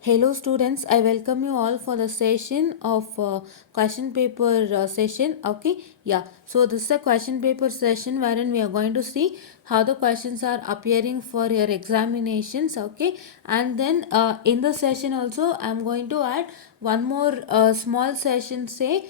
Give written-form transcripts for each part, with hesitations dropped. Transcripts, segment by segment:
Hello students, I welcome you all for the session of question paper session. Okay, yeah. So this is a question paper session wherein we are going to see how the questions are appearing for your examinations. Okay, and then in the session also I am going to add one more small session, say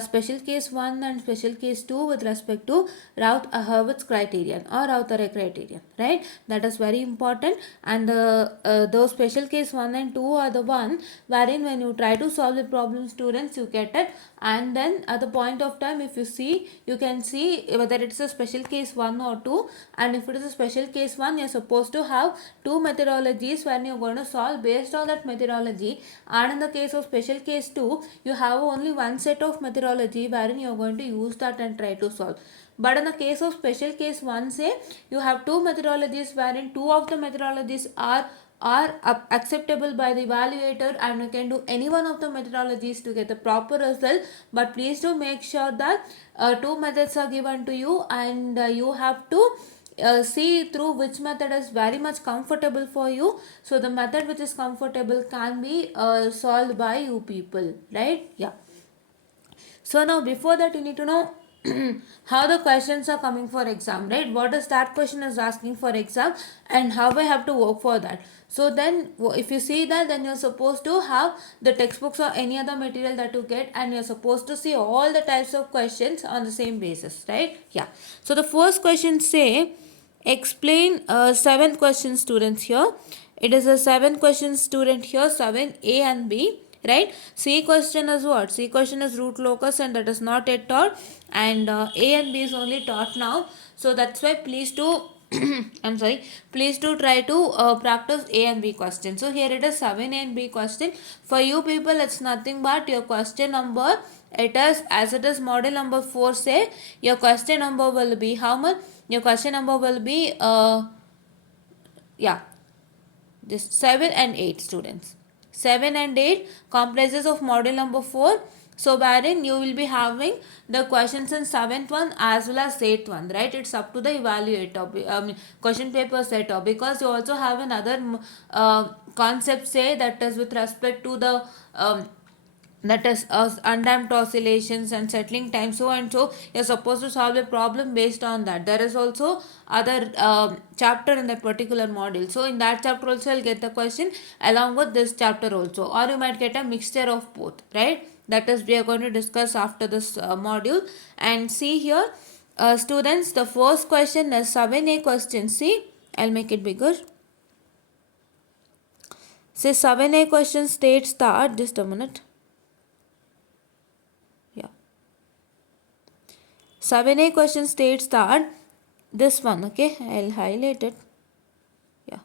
special case 1 and special case 2 with respect to Routh criterion or Routh criterion, right? That is very important. And those special case 1 and 2 are the one wherein when you try to solve the problem, students, you get it, and then at the point of time, if you see, you can see whether it's a special case 1 or 2, and if it is a special case 1, you're supposed to have two methodologies when you're going to solve based on that methodology, and in the case of special case 2, you have only one set of methodology wherein you're going to use that and try to solve. But in the case of special case 1, say you have two methodologies wherein two of the methodologies are acceptable by the evaluator, and you can do any one of the methodologies to get the proper result. But please do make sure that two methods are given to you, and you have to see through which method is very much comfortable for you. So the method which is comfortable can be solved by you people, right? Yeah. So now before that you need to know how the questions are coming for exam, right? What is that question is asking for exam and how I have to work for that. So then if you see that, then you're supposed to have the textbooks or any other material that you get, and you're supposed to see all the types of questions on the same basis, right? Yeah. So the first question say explain 7 question students here. It is a 7 question student here, 7A and B, right? C question is what? C question is root locus, and that is not yet taught, and A and B is only taught now. So that's why please do I'm sorry, please do try to practice A and B question. So here it is 7A and B question. For you people, it's nothing but your question number. It is, as it is model number 4, say your question number will be how much? Your question number will be yeah, this 7 and 8 students. 7 and 8 comprises of model number 4. So wherein you will be having the questions in 7th one as well as 8th one, right? It's up to the evaluator, question paper setter, because you also have another concept, say, that is with respect to the that is undamped oscillations and settling time, so and so you're supposed to solve a problem based on that. There is also other chapter in that particular module, so in that chapter also I'll get the question along with this chapter also, or you might get a mixture of both, right? That is we are going to discuss after this module. And see here, students, the first question is 7A question. See, I'll make it bigger. Say 7A question states that, just a minute. Yeah. 7A question states that this one, okay, I'll highlight it. Yeah.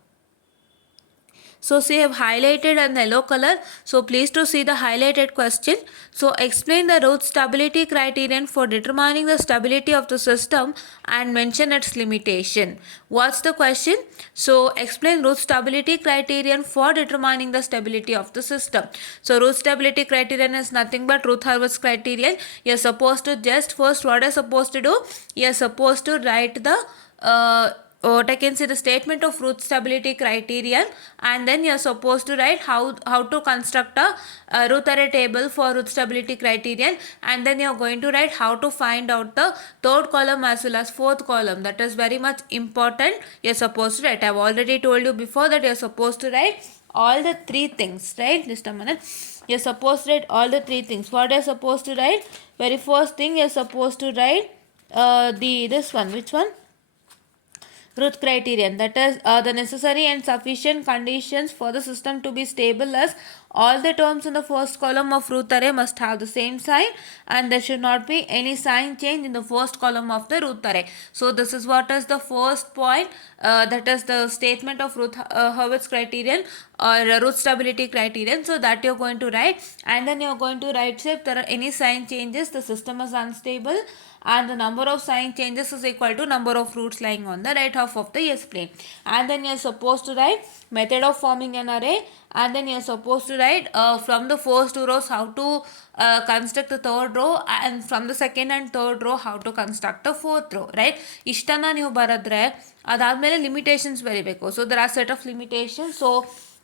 So see, I have highlighted in yellow color. So please to see the highlighted question. So explain the Routh stability criterion for determining the stability of the system and mention its limitation. What's the question? So explain Routh stability criterion for determining the stability of the system. So Routh stability criterion is nothing but Routh criterion. You're supposed to just first, what are supposed to do? You're supposed to write the what I can say, the statement of Routh stability criterion, and then you're supposed to write how to construct a Routh array table for Routh stability criterion, and then you're going to write how to find out the third column as well as fourth column. That is very much important. You're supposed to write. I've already told you before that you're supposed to write all the three things, right? Just a minute. You're supposed to write all the three things. What you're supposed to write? Very first thing, you're supposed to write this one. Which one? Routh criterion, that is the necessary and sufficient conditions for the system to be stable as all the terms in the first column of Routh array must have the same sign, and there should not be any sign change in the first column of the Routh array. So this is what is the first point, that is the statement of Routh criterion or Routh stability criterion. So that you're going to write, and then you're going to write, say, if there are any sign changes, the system is unstable, and the number of sign changes is equal to number of roots lying on the right half of the S plane. And then you're supposed to write method of forming an array, and then you're supposed to write from the first two rows how to construct the third row, and from the second and third row how to construct the fourth row, right? ಇಷ್ಟನ್ನ ನೀವು ಬರೆದ್ರೆ ಅದಾದ್ಮೇಲೆ limitations ಬರೀಬೇಕು. So there are set of limitation. So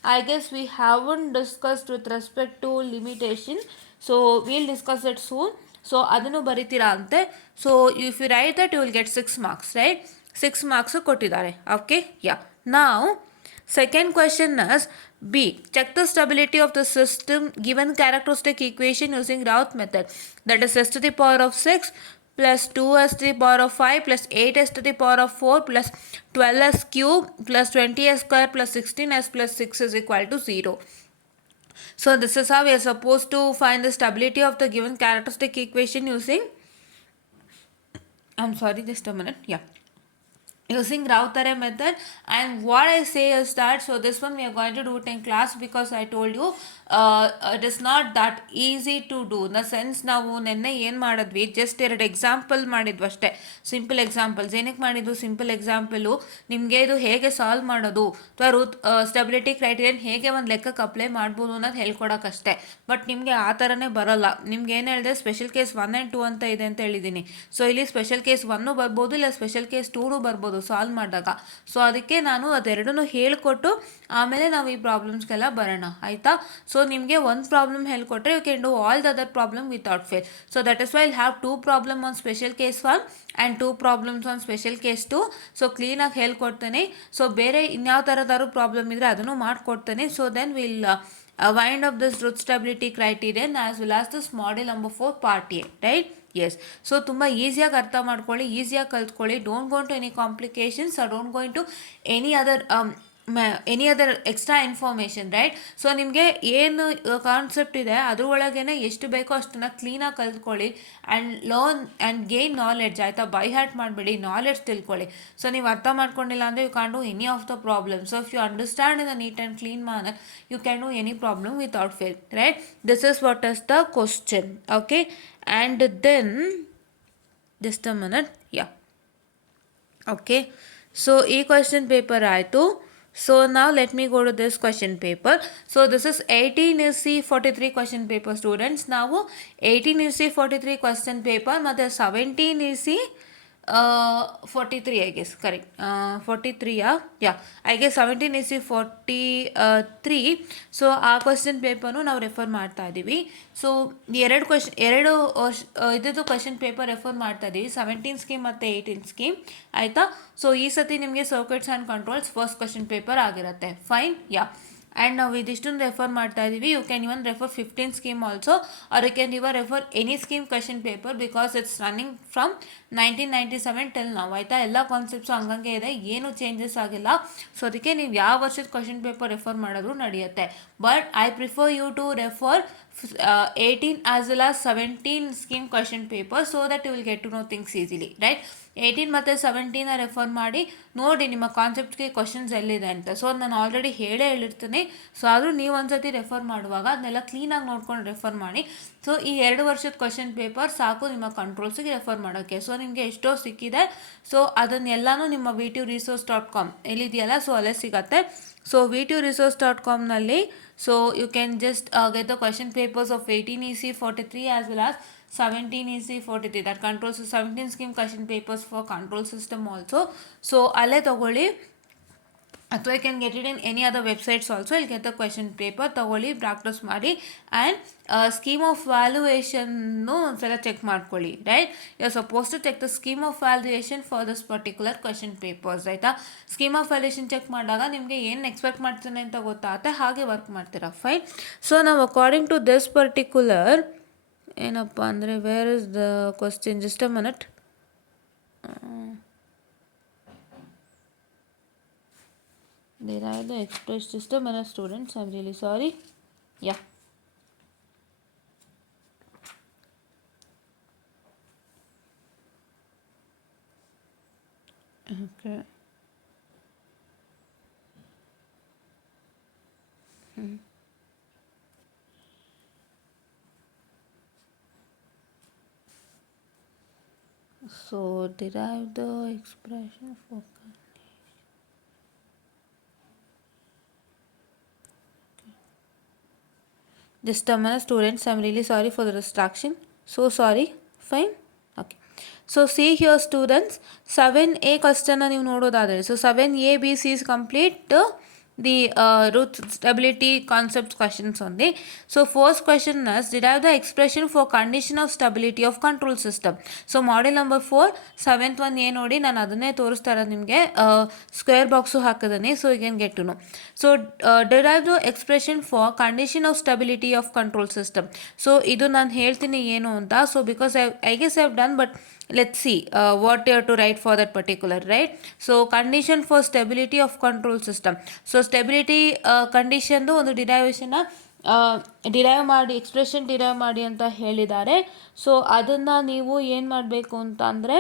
I guess we haven't discussed with respect to limitation, so we'll discuss it soon. So adanu baritira ante. So if you write that, you will get 6 marks, right? 6 marks kottidare. Okay, yeah. Now second question is B. Check the stability of the system given characteristic equation using Routh method. That is s to the power of 6 plus 2s to the power of 5 plus 8s to the power of 4 plus 12s cube plus 20s square plus 16s plus 6 is equal to 0. So this is how we are supposed to find the stability of the given characteristic equation using, I'm sorry, just a minute, yeah, using Routh method. And what I say is that, so this one we are going to do it in class, because I told you it is not that easy to do. In the sense, ನಾವು ನೆನ್ನೆ ಏನು ಮಾಡಿದ್ವಿ, just ಎರಡು example ಮಾಡಿದ್ವಿ ಅಷ್ಟೇ, simple examples. ಏನಕ್ಕೆ ಮಾಡಿದ್ದು simple example, ನಿಮಗೆ ಇದು ಹೇಗೆ ಸಾಲ್ವ್ ಮಾಡೋದು ಅಥವಾ ರೂತ್ ಸ್ಟೆಬಿಲಿಟಿ ಕ್ರೈಟೀರಿಯನ್ ಹೇಗೆ ಒಂದು ಲೆಕ್ಕಕ್ಕೆ ಅಪ್ಲೈ ಮಾಡ್ಬೋದು ಅನ್ನೋದು ಹೇಳ್ಕೊಡೋಕ್ಕಷ್ಟೇ. ಬಟ್ ನಿಮಗೆ ಆ ಥರನೇ ಬರೋಲ್ಲ. ನಿಮ್ಗೆ ಏನು ಹೇಳಿದೆ, ಸ್ಪೆಷಲ್ ಕೇಸ್ 1 and 2 ಅಂತ ಇದೆ ಅಂತ ಹೇಳಿದ್ದೀನಿ. ಸೊ ಇಲ್ಲಿ ಸ್ಪೆಷಲ್ ಕೇಸ್ 1 ಬರ್ಬೋದು, ಇಲ್ಲ ಸ್ಪೆಷಲ್ ಕೇಸ್ 2 ಬರ್ಬೋದು ಸಾಲ್ವ್ ಮಾಡಿದಾಗ. ಸೊ ಅದಕ್ಕೆ ನಾನು ಅದೆರಡನ್ನೂ ಹೇಳ್ಕೊಟ್ಟು ಆಮೇಲೆ ನಾವು ಈ ಪ್ರಾಬ್ಲಮ್ಸ್ಗೆಲ್ಲ ಬರೋಣ, ಆಯಿತಾ? ಸೊ ನಿಮಗೆ ಒಂದು ಪ್ರಾಬ್ಲಮ್ ಹೇಳ್ಕೊಟ್ರೆ you can do all the other problem without fail. So that is why I'll have 2 problem on special case 1 and 2 problems on special case 2. So ಕ್ಲೀನಾಗಿ ಹೇಳ್ಕೊಡ್ತೇನೆ. ಸೊ ಬೇರೆ ಇನ್ಯಾವ ಥರದಾದ್ರು ಪ್ರಾಬ್ಲಮ್ ಇದ್ದರೆ ಅದನ್ನು ಮಾಡಿಕೊಡ್ತೇನೆ. So then will wind up this Routh stability criterion as well as this model number 4 part A, right? Yes. So ತುಂಬ ಈಸಿಯಾಗಿ ಅರ್ಥ ಮಾಡ್ಕೊಳ್ಳಿ, ಈಸಿಯಾಗಿ ಕಲ್ತ್ಕೊಳ್ಳಿ. Don't go to any complications or don't going to any other extra information, right? So ನಿಮಗೆ ಏನು concept ಇದೆ ಅದ್ರೊಳಗೇ ಎಷ್ಟು ಬೇಕೋ ಅಷ್ಟನ್ನು ಕ್ಲೀನಾಗಿ ಕಲ್ತ್ಕೊಳ್ಳಿ and learn and gain knowledge, ಆಯಿತಾ? ಬೈ ಹಾರ್ಟ್ ಮಾಡಬೇಡಿ, ನಾಲೆಡ್ಜ್ ತಿಳ್ಕೊಳ್ಳಿ. ಸೊ ನೀವು ಅರ್ಥ ಮಾಡ್ಕೊಂಡಿಲ್ಲ ಅಂದರೆ you can do any of the problem. So if you understand in a neat and clean manner, you can do any problem without fail, right? This is what is the question, okay? And then just a minute, yeah, okay. So e question paper ಆಯಿತು. So now let me go to this question paper. So this is 18C43 question paper, students. ನಾವು 18C43 question paper ಮತ್ತು 17C 43, I guess, correct. 43, yeah, I guess 17C43. So ಆ question ಪೇಪರ್ನು ನಾವು refer ಮಾಡ್ತಾ ಇದ್ದೀವಿ. So ಎರಡು ಇದ್ದು question paper refer ಮಾಡ್ತಾ ಇದ್ದೀವಿ, 17 ಸ್ಕೀಮ್ ಮತ್ತು 18 ಸ್ಕೀಮ್, ಆಯಿತಾ? ಸೊ ಈ ಸತಿ ನಿಮಗೆ circuits and controls first question paper ಆಗಿರುತ್ತೆ, ಫೈನ್, ಯಾ. ಆ್ಯಂಡ್ ನಾವು ಇದಿಷ್ಟನ್ನು ರೆಫರ್ ಮಾಡ್ತಾ ಇದ್ದೀವಿ. You can even refer 15 scheme also, or you can even refer any scheme question paper, because it's running from 1997 till ನಾವು, ಆಯಿತಾ? ಎಲ್ಲ ಕಾನ್ಸೆಪ್ಟ್ಸು ಹಂಗಂಗೆ ಇದೆ, ಏನು ಚೇಂಜಸ್ ಆಗಿಲ್ಲ. ಸೊ ಅದಕ್ಕೆ ನೀವು ಯಾವ ವರ್ಷದ ಕ್ವಶನ್ ಪೇಪರ್ ರೆಫರ್ ಮಾಡಿದ್ರು ನಡೆಯುತ್ತೆ. But I prefer you to refer 18 as well as 17 scheme question paper, so that you will get to know things easily, right? 18 ಮತ್ತು 17 ರೆಫರ್ ಮಾಡಿ ನೋಡಿ ನಿಮ್ಮ ಕಾನ್ಸೆಪ್ಟ್ಗೆ ಕ್ವಶನ್ಸ್ ಎಲ್ಲಿದೆ ಅಂತ. ಸೊ ನಾನು ಆಲ್ರೆಡಿ ಹೇಳಿರ್ತೀನಿ. ಸೊ ಆದರೂ ನೀವು ಒಂದ್ಸತಿ ರೆಫರ್ ಮಾಡುವಾಗ ಅದನ್ನೆಲ್ಲ ಕ್ಲೀನಾಗಿ ನೋಡ್ಕೊಂಡು ರೆಫರ್ ಮಾಡಿ. ಸೊ ಈ 2 ವರ್ಷದ ಕ್ವಶನ್ ಪೇಪರ್ ಸಾಕು ನಿಮ್ಮ ಕಂಟ್ರೋಲ್ಸಿಗೆ ರೆಫರ್ ಮಾಡೋಕ್ಕೆ. ಸೊ ನಿಮಗೆ ಎಷ್ಟೋ ಸಿಕ್ಕಿದೆ. ಸೊ ಅದನ್ನೆಲ್ಲನೂ ನಿಮ್ಮ v2resource.com ಎಲ್ಲಿದೆಯಲ್ಲ, ಸೊ ಅಲ್ಲೇ ಸಿಗತ್ತೆ. ಸೊ v2resource.comನಲ್ಲಿ so you can just get the question papers of 18EC43 as well as 17EC43 that controls 17 scheme question papers for control system also. So ಅಲ್ಲೇ ತಗೊಳ್ಳಿ, ಅಥವಾ you can get it in any other websites also. ಇಲ್ಲಿ get the question paper ತಗೊಳ್ಳಿ, practice ಮಾಡಿ, and scheme of ವ್ಯಾಲ್ಯೂಯೇಷನ್ನು ಒಂದ್ಸಲ check ಮಾಡ್ಕೊಳ್ಳಿ, right? You are suppose to check the scheme of valuation for this particular question papers, ಆಯಿತಾ? Scheme of valuation check ಮಾಡಿದಾಗ ನಿಮಗೆ ಏನು ಎಕ್ಸ್ಪೆಕ್ಟ್ ಮಾಡ್ತಾನೆ ಅಂತ ಗೊತ್ತಾಗುತ್ತೆ, ಹಾಗೆ ವರ್ಕ್ ಮಾಡ್ತೀರಾ, ಫೈನ್. ಸೊ ನಾವು ಅಕಾರ್ಡಿಂಗ್ ಟು ದಿಸ್ ಪರ್ಟಿಕ್ಯುಲರ್ ಏನಪ್ಪ ಅಂದರೆ, where is the question, just a minute. Derive the express system and students, I'm really sorry, yeah. Okay. So derive the expression for just a minute, students, I'm really sorry for the distraction, so sorry, fine, okay. So see here, students, 7A question ನೀವು ನೋಡೋದಾದರೆ, so 7A B C is complete. the Routh stability concept questions only. So first question is derive the expression for condition of stability of control system. So model number 4 7th one ಏನು ನೋಡಿ ನಾನು ಅದನ್ನೇ ತೋರಿಸ್ತಾ ಇರೋದು ನಿಮಗೆ square box ಹಾಕಿದ್ದೀನಿ. So you can get to know. So derive the expression for condition of stability of control system. So ಇದು ನಾನು ಹೇಳ್ತೀನಿ ಏನು ಅಂತ. So because I guess I have done, but let's see what you have to write for that particular, right? So condition for stability of control system. So stability condition ಒಂದು derivation derive ಮಾಡಿ expression derive ಮಾಡಿ ಅಂತ ಹೇಳಿದ್ದಾರೆ. So ಅದನ್ನು ನೀವು ಏನು ಮಾಡಬೇಕು ಅಂತ ಅಂದರೆ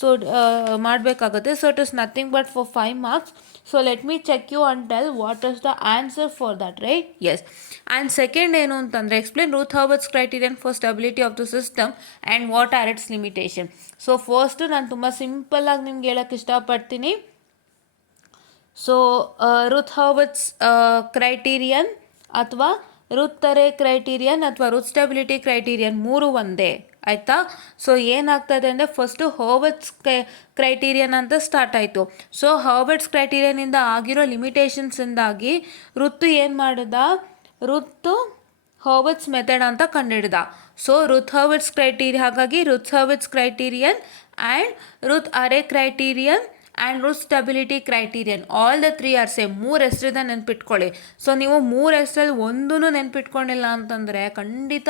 ಸೊ ಮಾಡಬೇಕಾಗುತ್ತೆ. So it is nothing but for 5 marks. So let me check you and tell what is the answer for that, right? Yes. And second ಏನು ಅಂತಂದರೆ explain Routh Hurwitz criterion for stability of the system and what are its limitation. So first ನಾನು ತುಂಬ ಸಿಂಪಲ್ಲಾಗಿ ನಿಮ್ಗೆ ಹೇಳೋಕ್ಕೆ ಇಷ್ಟಪಡ್ತೀನಿ. So Routh Hurwitz criterion ಅಥವಾ Routh array criterion ಅಥವಾ ರೂತ್ ಸ್ಟೆಬಿಲಿಟಿ ಕ್ರೈಟೀರಿಯನ್ ಮೂರು ಒಂದೇ, ಆಯಿತಾ? ಸೊ ಏನಾಗ್ತದೆ ಅಂದರೆ ಫಸ್ಟು ಹರ್ಬರ್ಟ್ಸ್ ಕ್ರೈಟೀರಿಯನ್ ಅಂತ ಸ್ಟಾರ್ಟ್ ಆಯಿತು. ಸೊ ಹರ್ಬರ್ಟ್ಸ್ ಕ್ರೈಟೀರಿಯನಿಂದ ಆಗಿರೋ ಲಿಮಿಟೇಷನ್ಸಿಂದಾಗಿ ಋತು ಏನು ಮಾಡಿದ, ಋತು ಹರ್ಬರ್ಟ್ಸ್ ಮೆಥಡ್ ಅಂತ ಕಂಡುಹಿಡ್ದ. ಸೊ ರುತ್ ಹರ್ಬರ್ಟ್ಸ್ ಕ್ರೈಟೀರಿಯನ್, ಹಾಗಾಗಿ Routh Hurwitz criterion and Routh array criterion and Routh stability criterion all the 3 are same. 3 ಹೆಸರಿದೆ ನೆನ್ಪಿಟ್ಕೊಳ್ಳಿ. ಸೊ ನೀವು 3 ಹೆಸರಲ್ಲಿ ಒಂದೂ ನೆನ್ಪಿಟ್ಕೊಂಡಿಲ್ಲ ಅಂತಂದರೆ ಖಂಡಿತ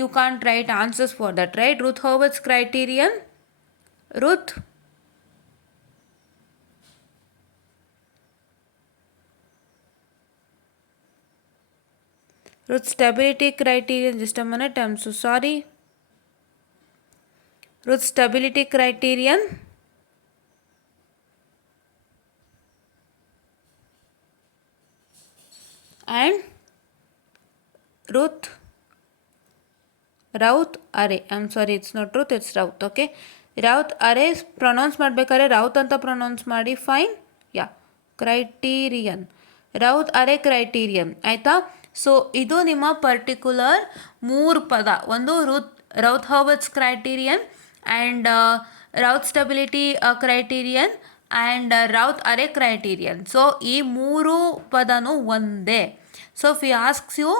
you can't write answers for that, right? Routh Hurwitz criterion, Routh stability criterion, just a minute, I'm so sorry. Ruth stability criterion and Routh array. I'm sorry, it's not Routh, it's Routh. Okay, Routh array pronounce ಮಾಡಬೇಕಾದ್ರೆ Routh ಅಂತ pronounce ಮಾಡಿ, fine. Yeah, criterion, Routh array criterion, ಆಯಿತಾ? So ಇದು ನಿಮ್ಮ particular 3 ಪದ. ಒಂದು Routh Hurwitz criterion and Routh stability criterion and Routh array criterion. So ಈ 3 ಪದನೂ ಒಂದೇ. So if he asks you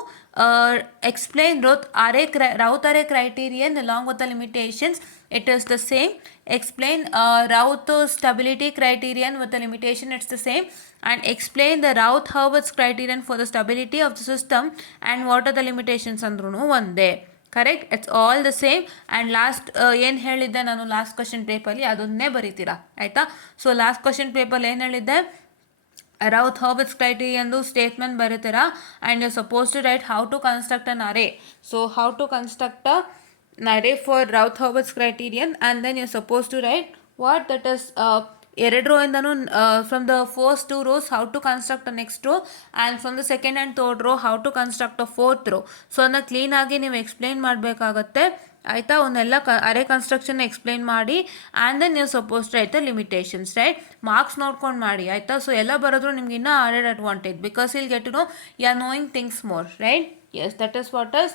explain Routh array criterion along with the limitations, it is the same. Explain Routh stability criterion with the limitation, it's the same. And explain the Routh Hurwitz criterion for the stability of the system and what are the limitations ಅಂದ್ರೂ ಒಂದೇ. Correct, it's all the same. And last ಏನು ಹೇಳಿದ್ದೆ ನಾನು last question ಪೇಪರ್ಲಿ ಅದನ್ನೇ ಬರೀತೀರಾ, ಆಯಿತಾ? So last question paper ಏನು ಹೇಳಿದ್ದೆ, Routh Hurwitz criterion statement ಬರೀತೀರಾ and you suppose to write how to construct an array. So how to construct an array for Routh Hurwitz criterion, and then you're supposed to write what that is ಎರಡು row ಇಂದನೂ from the first 2 rows how to construct a next row, and from the second and third row how to construct a fourth row. So ಅದನ್ನ ಕ್ಲೀನಾಗಿ ನೀವು explain ಮಾಡಬೇಕಾಗತ್ತೆ, ಆಯಿತಾ? ಅವನ್ನೆಲ್ಲ array construction explain ಮಾಡಿ and then ನೀವು suppose write the limitations, right? Marks ನೋಡ್ಕೊಂಡು ಮಾಡಿ, ಆಯಿತಾ? ಸೊ ಎಲ್ಲ ಬರೋದ್ರು ನಿಮ್ಗೆ ಇನ್ನೂ added advantage, because will get to know you are knowing things more, right? Yes, that is what is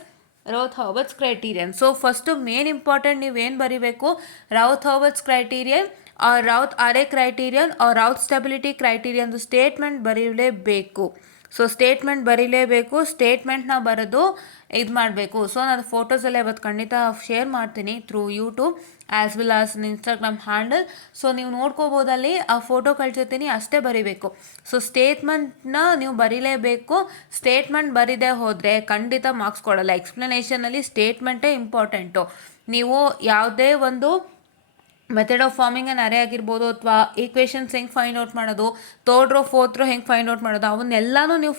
Routh Hurwitz criterion. So first main important ನೀವೇನು ಬರೀಬೇಕು, Routh Hurwitz criterion or Routh array criterion or Routh stability criterion statement ಬರೀಲೇಬೇಕು. So statement ಬರೀಲೇಬೇಕು, ಸ್ಟೇಟ್ಮೆಂಟ್ನ ಬರೆದು ಇದು ಮಾಡಬೇಕು. So ನಾನು ಫೋಟೋಸೆಲ್ಲ ಇವತ್ತು ಖಂಡಿತ ಶೇರ್ ಮಾಡ್ತೀನಿ through YouTube as well as Instagram handle. So ನೀವು ನೋಡ್ಕೋಬೋದಲ್ಲಿ ಆ ಫೋಟೋ ಕಳ್ಸಿರ್ತೀನಿ, ಅಷ್ಟೇ ಬರೀಬೇಕು. ಸೊ ಸ್ಟೇಟ್ಮೆಂಟ್ನ ನೀವು ಬರೀಲೇಬೇಕು. ಸ್ಟೇಟ್ಮೆಂಟ್ ಬರೀದೇ ಹೋದರೆ ಖಂಡಿತ ಮಾರ್ಕ್ಸ್ ಕೊಡಲ್ಲ. ಎಕ್ಸ್ಪ್ಲನೇಷನಲ್ಲಿ ಸ್ಟೇಟ್ಮೆಂಟೇ ಇಂಪಾರ್ಟೆಂಟು. ನೀವು ಯಾವುದೇ ಒಂದು ಮೆಥಡ್ ಆಫ್ ಫಾರ್ಮಿಂಗ್ ಅನ್ ಅರೇ ಆಗಿರ್ಬೋದು, ಅಥವಾ ಈಕ್ವೇಷನ್ಸ್ ಹೆಂಗೆ ಫೈಂಡ್ ಔಟ್ ಮಾಡೋದು, ಥರ್ಡ್ ರೋ ಫೋರ್ತ್ ರೋ ಹೆಂಗೆ ಫೈಂಡ್ ಔಟ್ ಮಾಡೋದು, ಅವನ್ನೆಲ್ಲನೂ ನೀವು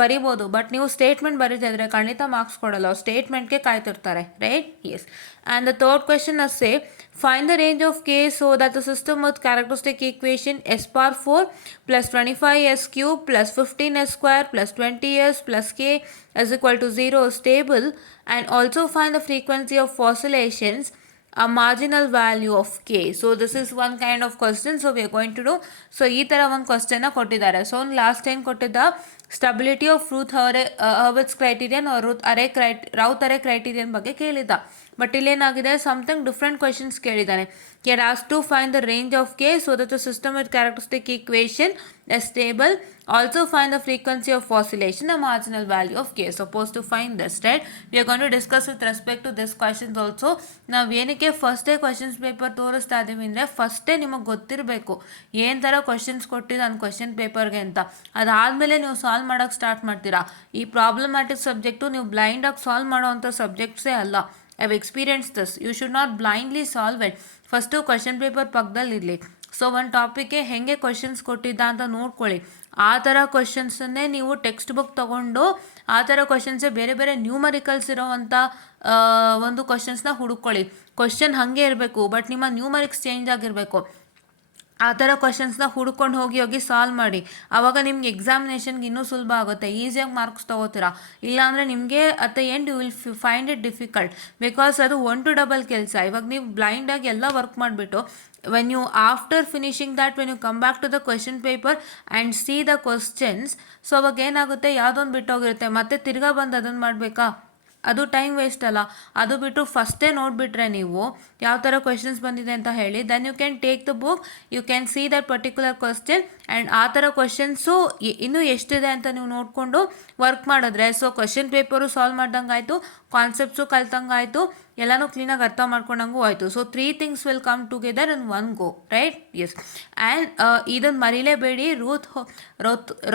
ಬರಿಬೋದು. ಬಟ್ ನೀವು ಸ್ಟೇಟ್ಮೆಂಟ್ ಬರೀತಾ ಇದ್ರೆ ಖಂಡಿತ ಮಾರ್ಕ್ಸ್ ಕೊಡಲ್ಲ, ಸ್ಟೇಟ್ಮೆಂಟ್ಗೆ ಕಾಯ್ತಿರ್ತಾರೆ, right? Yes. And the third question as say find the range of K so that the system with characteristic equation s power 4 plus 25s cube plus 15s square plus 20s plus k is equal to 0 is stable, and also find the frequency of oscillations, a marginal value of k. So this is one kind of question. So we are going to do, so ಈ ಥರ ಒಂದು ಕ್ವಶನ್ನ ಕೊಟ್ಟಿದ್ದಾರೆ. So ಒಂದು last time ಕೊಟ್ಟಿದ್ದ stability of Routh Hurwitz criterion or Routh array criterion ಬಗ್ಗೆ ಕೇಳಿದ್ದ. But ಇಲ್ಲೇನಾಗಿದೆ something different questions ಕೇಳಿದ್ದಾನೆ. K as to find the range of K so that the system with characteristic equation is stable. Also find the frequency of oscillation, the marginal value of k. Supposed to find this, right? We are going to discuss with respect to this questions also. ನಾವು ಏನಕ್ಕೆ ಫಸ್ಟೇ questions paper ತೋರಿಸ್ತಾ ಇದ್ದೀವಿ ಅಂದರೆ ಫಸ್ಟೇ ನಿಮಗೆ ಗೊತ್ತಿರಬೇಕು ಏನು ಥರ ಕ್ವಶನ್ಸ್ ಕೊಟ್ಟಿದ್ದು ನನ್ನ ಕ್ವಶನ್ ಪೇಪರ್ಗೆ ಅಂತ. ಅದಾದಮೇಲೆ ನೀವು ಸಾಲ್ವ್ ಮಾಡೋಕ್ಕೆ ಸ್ಟಾರ್ಟ್ ಮಾಡ್ತೀರಾ. ಈ ಪ್ರಾಬ್ಲಮ್ಯಾಟಿಕ್ ಸಬ್ಜೆಕ್ಟು ನೀವು ಬ್ಲೈಂಡಾಗಿ ಸಾಲ್ವ್ ಮಾಡೋವಂಥ ಸಬ್ಜೆಕ್ಟ್ಸೇ ಅಲ್ಲ. I have experience this. You should not blindly solve it. First question paper ಪಕ್ಕದಲ್ಲಿರಲಿ. ಸೊ ಒಂದು ಟಾಪಿಕ್ಗೆ ಹೇಗೆ ಕ್ವಶನ್ಸ್ ಕೊಟ್ಟಿದ್ದ ಅಂತ ನೋಡ್ಕೊಳ್ಳಿ. ಆ ಥರ ಕ್ವಶನ್ಸನ್ನೇ ನೀವು ಟೆಕ್ಸ್ಟ್ ಬುಕ್ ತೊಗೊಂಡು ಆ ಥರ ಕ್ವಶನ್ಸೇ ಬೇರೆ ಬೇರೆ ನ್ಯೂಮರಿಕಲ್ಸ್ ಇರೋವಂಥ ಒಂದು ಕ್ವಶನ್ಸ್ನ ಹುಡುಕೊಳ್ಳಿ. ಕ್ವಶನ್ ಹಾಗೆ ಇರಬೇಕು, ಬಟ್ ನಿಮ್ಮ ನ್ಯೂಮರಿಕ್ಸ್ ಚೇಂಜ್ ಆಗಿರಬೇಕು. ಆ ಥರ ಕ್ವಶನ್ಸ್ನ ಹುಡ್ಕೊಂಡು ಹೋಗಿ ಸಾಲ್ವ್ ಮಾಡಿ. ಆವಾಗ ನಿಮ್ಗೆ ಎಕ್ಸಾಮಿನೇಷನ್ಗೆ ಇನ್ನೂ ಸುಲಭ ಆಗುತ್ತೆ, ಈಸಿಯಾಗಿ ಮಾರ್ಕ್ಸ್ ತೊಗೋತೀರಾ. ಇಲ್ಲಾಂದರೆ ನಿಮಗೆ at the end you will find it difficult, because ಅದು 1 to double ಕೆಲಸ. ಇವಾಗ ನೀವು ಬ್ಲೈಂಡಾಗಿ ಎಲ್ಲ ವರ್ಕ್ ಮಾಡಿಬಿಟ್ಟು when you after finishing that when you come back to the question paper and see the questions, so ಅವಾಗ ಏನಾಗುತ್ತೆ, ಯಾವುದೊಂದು ಬಿಟ್ಟೋಗಿರುತ್ತೆ, ಮತ್ತೆ ತಿರ್ಗಾ ಬಂದು ಅದನ್ನು ಮಾಡಬೇಕಾ, ಅದು ಟೈಮ್ ವೇಸ್ಟ್ ಅಲ್ಲ. ಅದು ಬಿಟ್ಟು ಫಸ್ಟೇ ನೋಡಿಬಿಟ್ರೆ ನೀವು ಯಾವ ಥರ ಕ್ವೆಶನ್ಸ್ ಬಂದಿದೆ ಅಂತ ಹೇಳಿ, then you can take the book, you can see that particular question and ಆ ಥರ ಕ್ವಶನ್ಸು ಇನ್ನೂ ಎಷ್ಟಿದೆ ಅಂತ ನೀವು ನೋಡಿಕೊಂಡು ವರ್ಕ್ ಮಾಡಿದ್ರೆ ಸೊ ಕ್ವಶನ್ ಪೇಪರು ಸಾಲ್ವ್ ಮಾಡ್ದಂಗೆ ಆಯಿತು, ಕಾನ್ಸೆಪ್ಟ್ಸು ಕಲ್ತಂಗೆ ಆಯಿತು, ಎಲ್ಲನೂ ಕ್ಲೀನಾಗಿ ಅರ್ಥ ಮಾಡ್ಕೊಂಡಂಗೂ ಆಯಿತು. So 3 things will come together in one go, right? Yes. And ಇದನ್ನು ಮರಿಲೇಬೇಡಿ,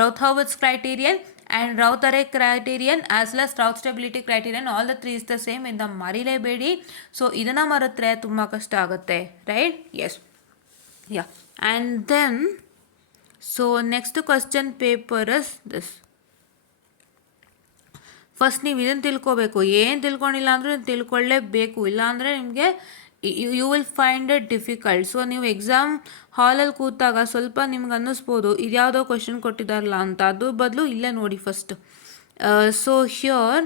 Routh-Hurwitz criterion and Routh-Array criterion as well as Routh stability criterion, all the 3 is the same. ಇಂದ ಮರಿಲೇಬೇಡಿ. ಸೊ ಇದನ್ನು ಮರೆತ್ರೆ ತುಂಬ ಕಷ್ಟ ಆಗುತ್ತೆ, right? Yes. Yeah. And then so next question paper is this. First ನೀವು ಇದನ್ನು ತಿಳ್ಕೊಬೇಕು. ಏನು ತಿಳ್ಕೊಂಡಿಲ್ಲ ಅಂದರೆ ತಿಳ್ಕೊಳ್ಳೇಬೇಕು, ಇಲ್ಲಾಂದರೆ ನಿಮಗೆ you will find it difficult. So ನೀವು ಎಕ್ಸಾಮ್ ಹಾಲಲ್ಲಿ ಕೂತಾಗ ಸ್ವಲ್ಪ ನಿಮ್ಗೆ ಅನ್ನಿಸ್ಬೋದು ಇದ್ಯಾವುದೋ ಕ್ವಶನ್ ಕೊಟ್ಟಿದ್ದಾರಲ್ಲ ಅಂತ, ಅದ್ರ ಬದಲು ಇಲ್ಲೇ ನೋಡಿ first. So here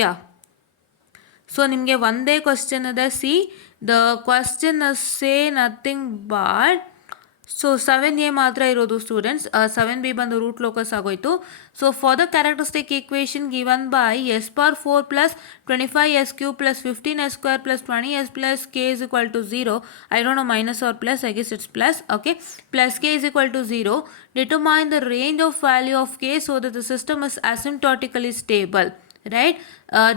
yeah, so ನಿಮಗೆ ಒಂದೇ ಕ್ವಶನ್ ಇದೆ. C the question say nothing but, so 7A ಮಾತ್ರ ಇರೋದು ಸ್ಟೂಡೆಂಟ್ಸ್, 7B ಬಂದು ರೂಟ್ ಲೋಕಸ್ ಆಗೋಯ್ತು. So for the characteristic equation given by s power 4 plus 25s cube plus 15s square plus 20s plus k is equal to 0. I don't know minus or plus, I guess it's plus, okay, plus k is equal to 0. Determine the range of value of k so that the system is asymptotically stable, right?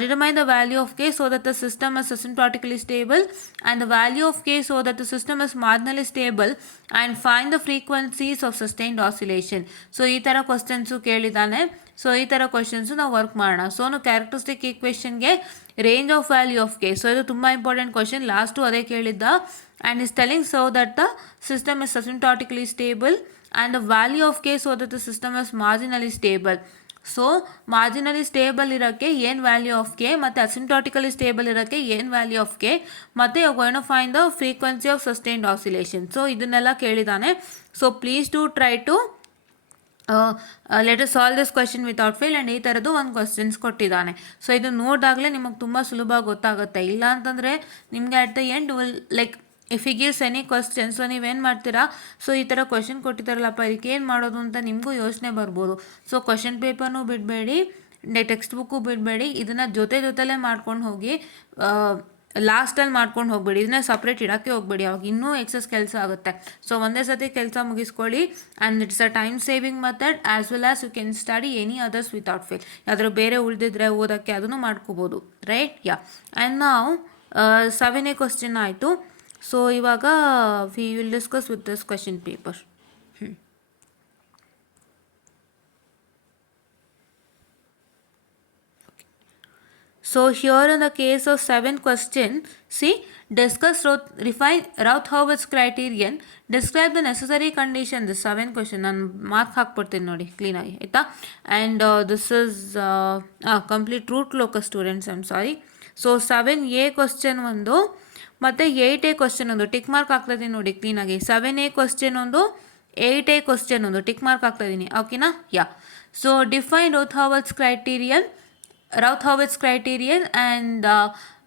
Determine the value of k so that the system is asymptotically stable and the value of k so that the system is marginally stable and find the frequencies of sustained oscillation. So ಈ ಥರ questions ಕೇಳಿದ್ದಾನೆ. So ಈ ಥರ questions ನಾವು work ಮಾಡೋಣ. So ನಾವು characteristic ಈಕ್ವೇಷನ್ಗೆ range of value of K, so ಇದು ತುಂಬ ಇಂಪಾರ್ಟೆಂಟ್ ಕ್ವಶನ್, ಲಾಸ್ಟು ಅದೇ ಕೇಳಿದ್ದ. And is telling so that the system is asymptotically stable and the value of k so that the system is marginally stable. So ಮಾರ್ಜಿನಲಿ stable ಇರೋಕ್ಕೆ ಏನು value of K, ಮತ್ತು ಅಸಿಂಪ್ಟಾಟಿಕಲಿ stable ಇರೋಕ್ಕೆ ಏನು value of K, ಮತ್ತು you going to find the frequency of sustained oscillation. So ಇದನ್ನೆಲ್ಲ ಕೇಳಿದ್ದಾನೆ. So please to try to let us solve this question without fail. And ಈ ಥರದ್ದು ಒಂದು ಕ್ವಶನ್ಸ್ ಕೊಟ್ಟಿದ್ದಾನೆ. ಸೊ ಇದು ನೋಡಿದಾಗಲೇ ನಿಮಗೆ ತುಂಬ ಸುಲಭ ಗೊತ್ತಾಗುತ್ತೆ. ಇಲ್ಲ ಅಂತಂದರೆ ನಿಮಗೆ at the end will like if he gives any question, so ನೀವೇನು ಮಾಡ್ತೀರಾ, ಸೊ ಈ ಥರ ಕ್ವಶನ್ ಕೊಟ್ಟಿದ್ದಾರಲ್ಲಪ್ಪ ಇದಕ್ಕೆ ಏನು ಮಾಡೋದು ಅಂತ ನಿಮಗೂ ಯೋಚನೆ ಬರ್ಬೋದು. ಸೊ ಕ್ವಶನ್ ಪೇಪರ್ನೂ ಬಿಡಬೇಡಿ, ಟೆಕ್ಸ್ಟ್ ಬುಕ್ಕು ಬಿಡಬೇಡಿ, ಇದನ್ನು ಜೊತೆಲೇ ಮಾಡ್ಕೊಂಡು ಹೋಗಿ, ಲಾಸ್ಟಲ್ಲಿ ಮಾಡ್ಕೊಂಡು ಹೋಗಬೇಡಿ, ಇದನ್ನೇ ಸಪ್ರೇಟ್ ಇಡೋಕ್ಕೆ ಹೋಗಬೇಡಿ, ಅವಾಗ ಇನ್ನೂ ಎಕ್ಸಸ್ ಕೆಲಸ ಆಗುತ್ತೆ. ಸೊ ಒಂದೇ ಸತಿ ಕೆಲಸ ಮುಗಿಸ್ಕೊಳ್ಳಿ. And it's a time saving method as well as you can study any others without fail. ಯಾವ್ದಾದ್ರು ಬೇರೆ ಉಳಿದಿದ್ರೆ ಓದೋಕ್ಕೆ ಅದನ್ನು ಮಾಡ್ಕೋಬೋದು, ರೈಟ್? ಯಾ. ಆ್ಯಂಡ್ ನಾವು 7A ಕ್ವಶನ್ ಆಯಿತು. ಸೊ ಇವಾಗ we will discuss with this question paper. So here in the case of 7 question, see, discuss refine Routh-Hurwitz criterion, describe the necessary condition. This 7 question ನಾನು mark ಹಾಕ್ಬಿಡ್ತೀನಿ ನೋಡಿ ಕ್ಲೀನಾಗಿ, ಆಯಿತಾ? And this is complete root locus students, I am sorry. So 7A question ಒಂದು ಮತ್ತು 8A question ಒಂದು tick mark ಹಾಕ್ತಾಯಿದ್ದೀನಿ ನೋಡಿ ಕ್ಲೀನಾಗಿ. 7A ಕ್ವಶನ್ ಒಂದು, 8A ಕ್ವಶನ್ ಒಂದು ಟಿಕ್ ಮಾರ್ಕ್ ಹಾಕ್ತಾಯಿದ್ದೀನಿ, ಓಕೆನಾ? Yeah. So define Routh-Hurwitz criterion and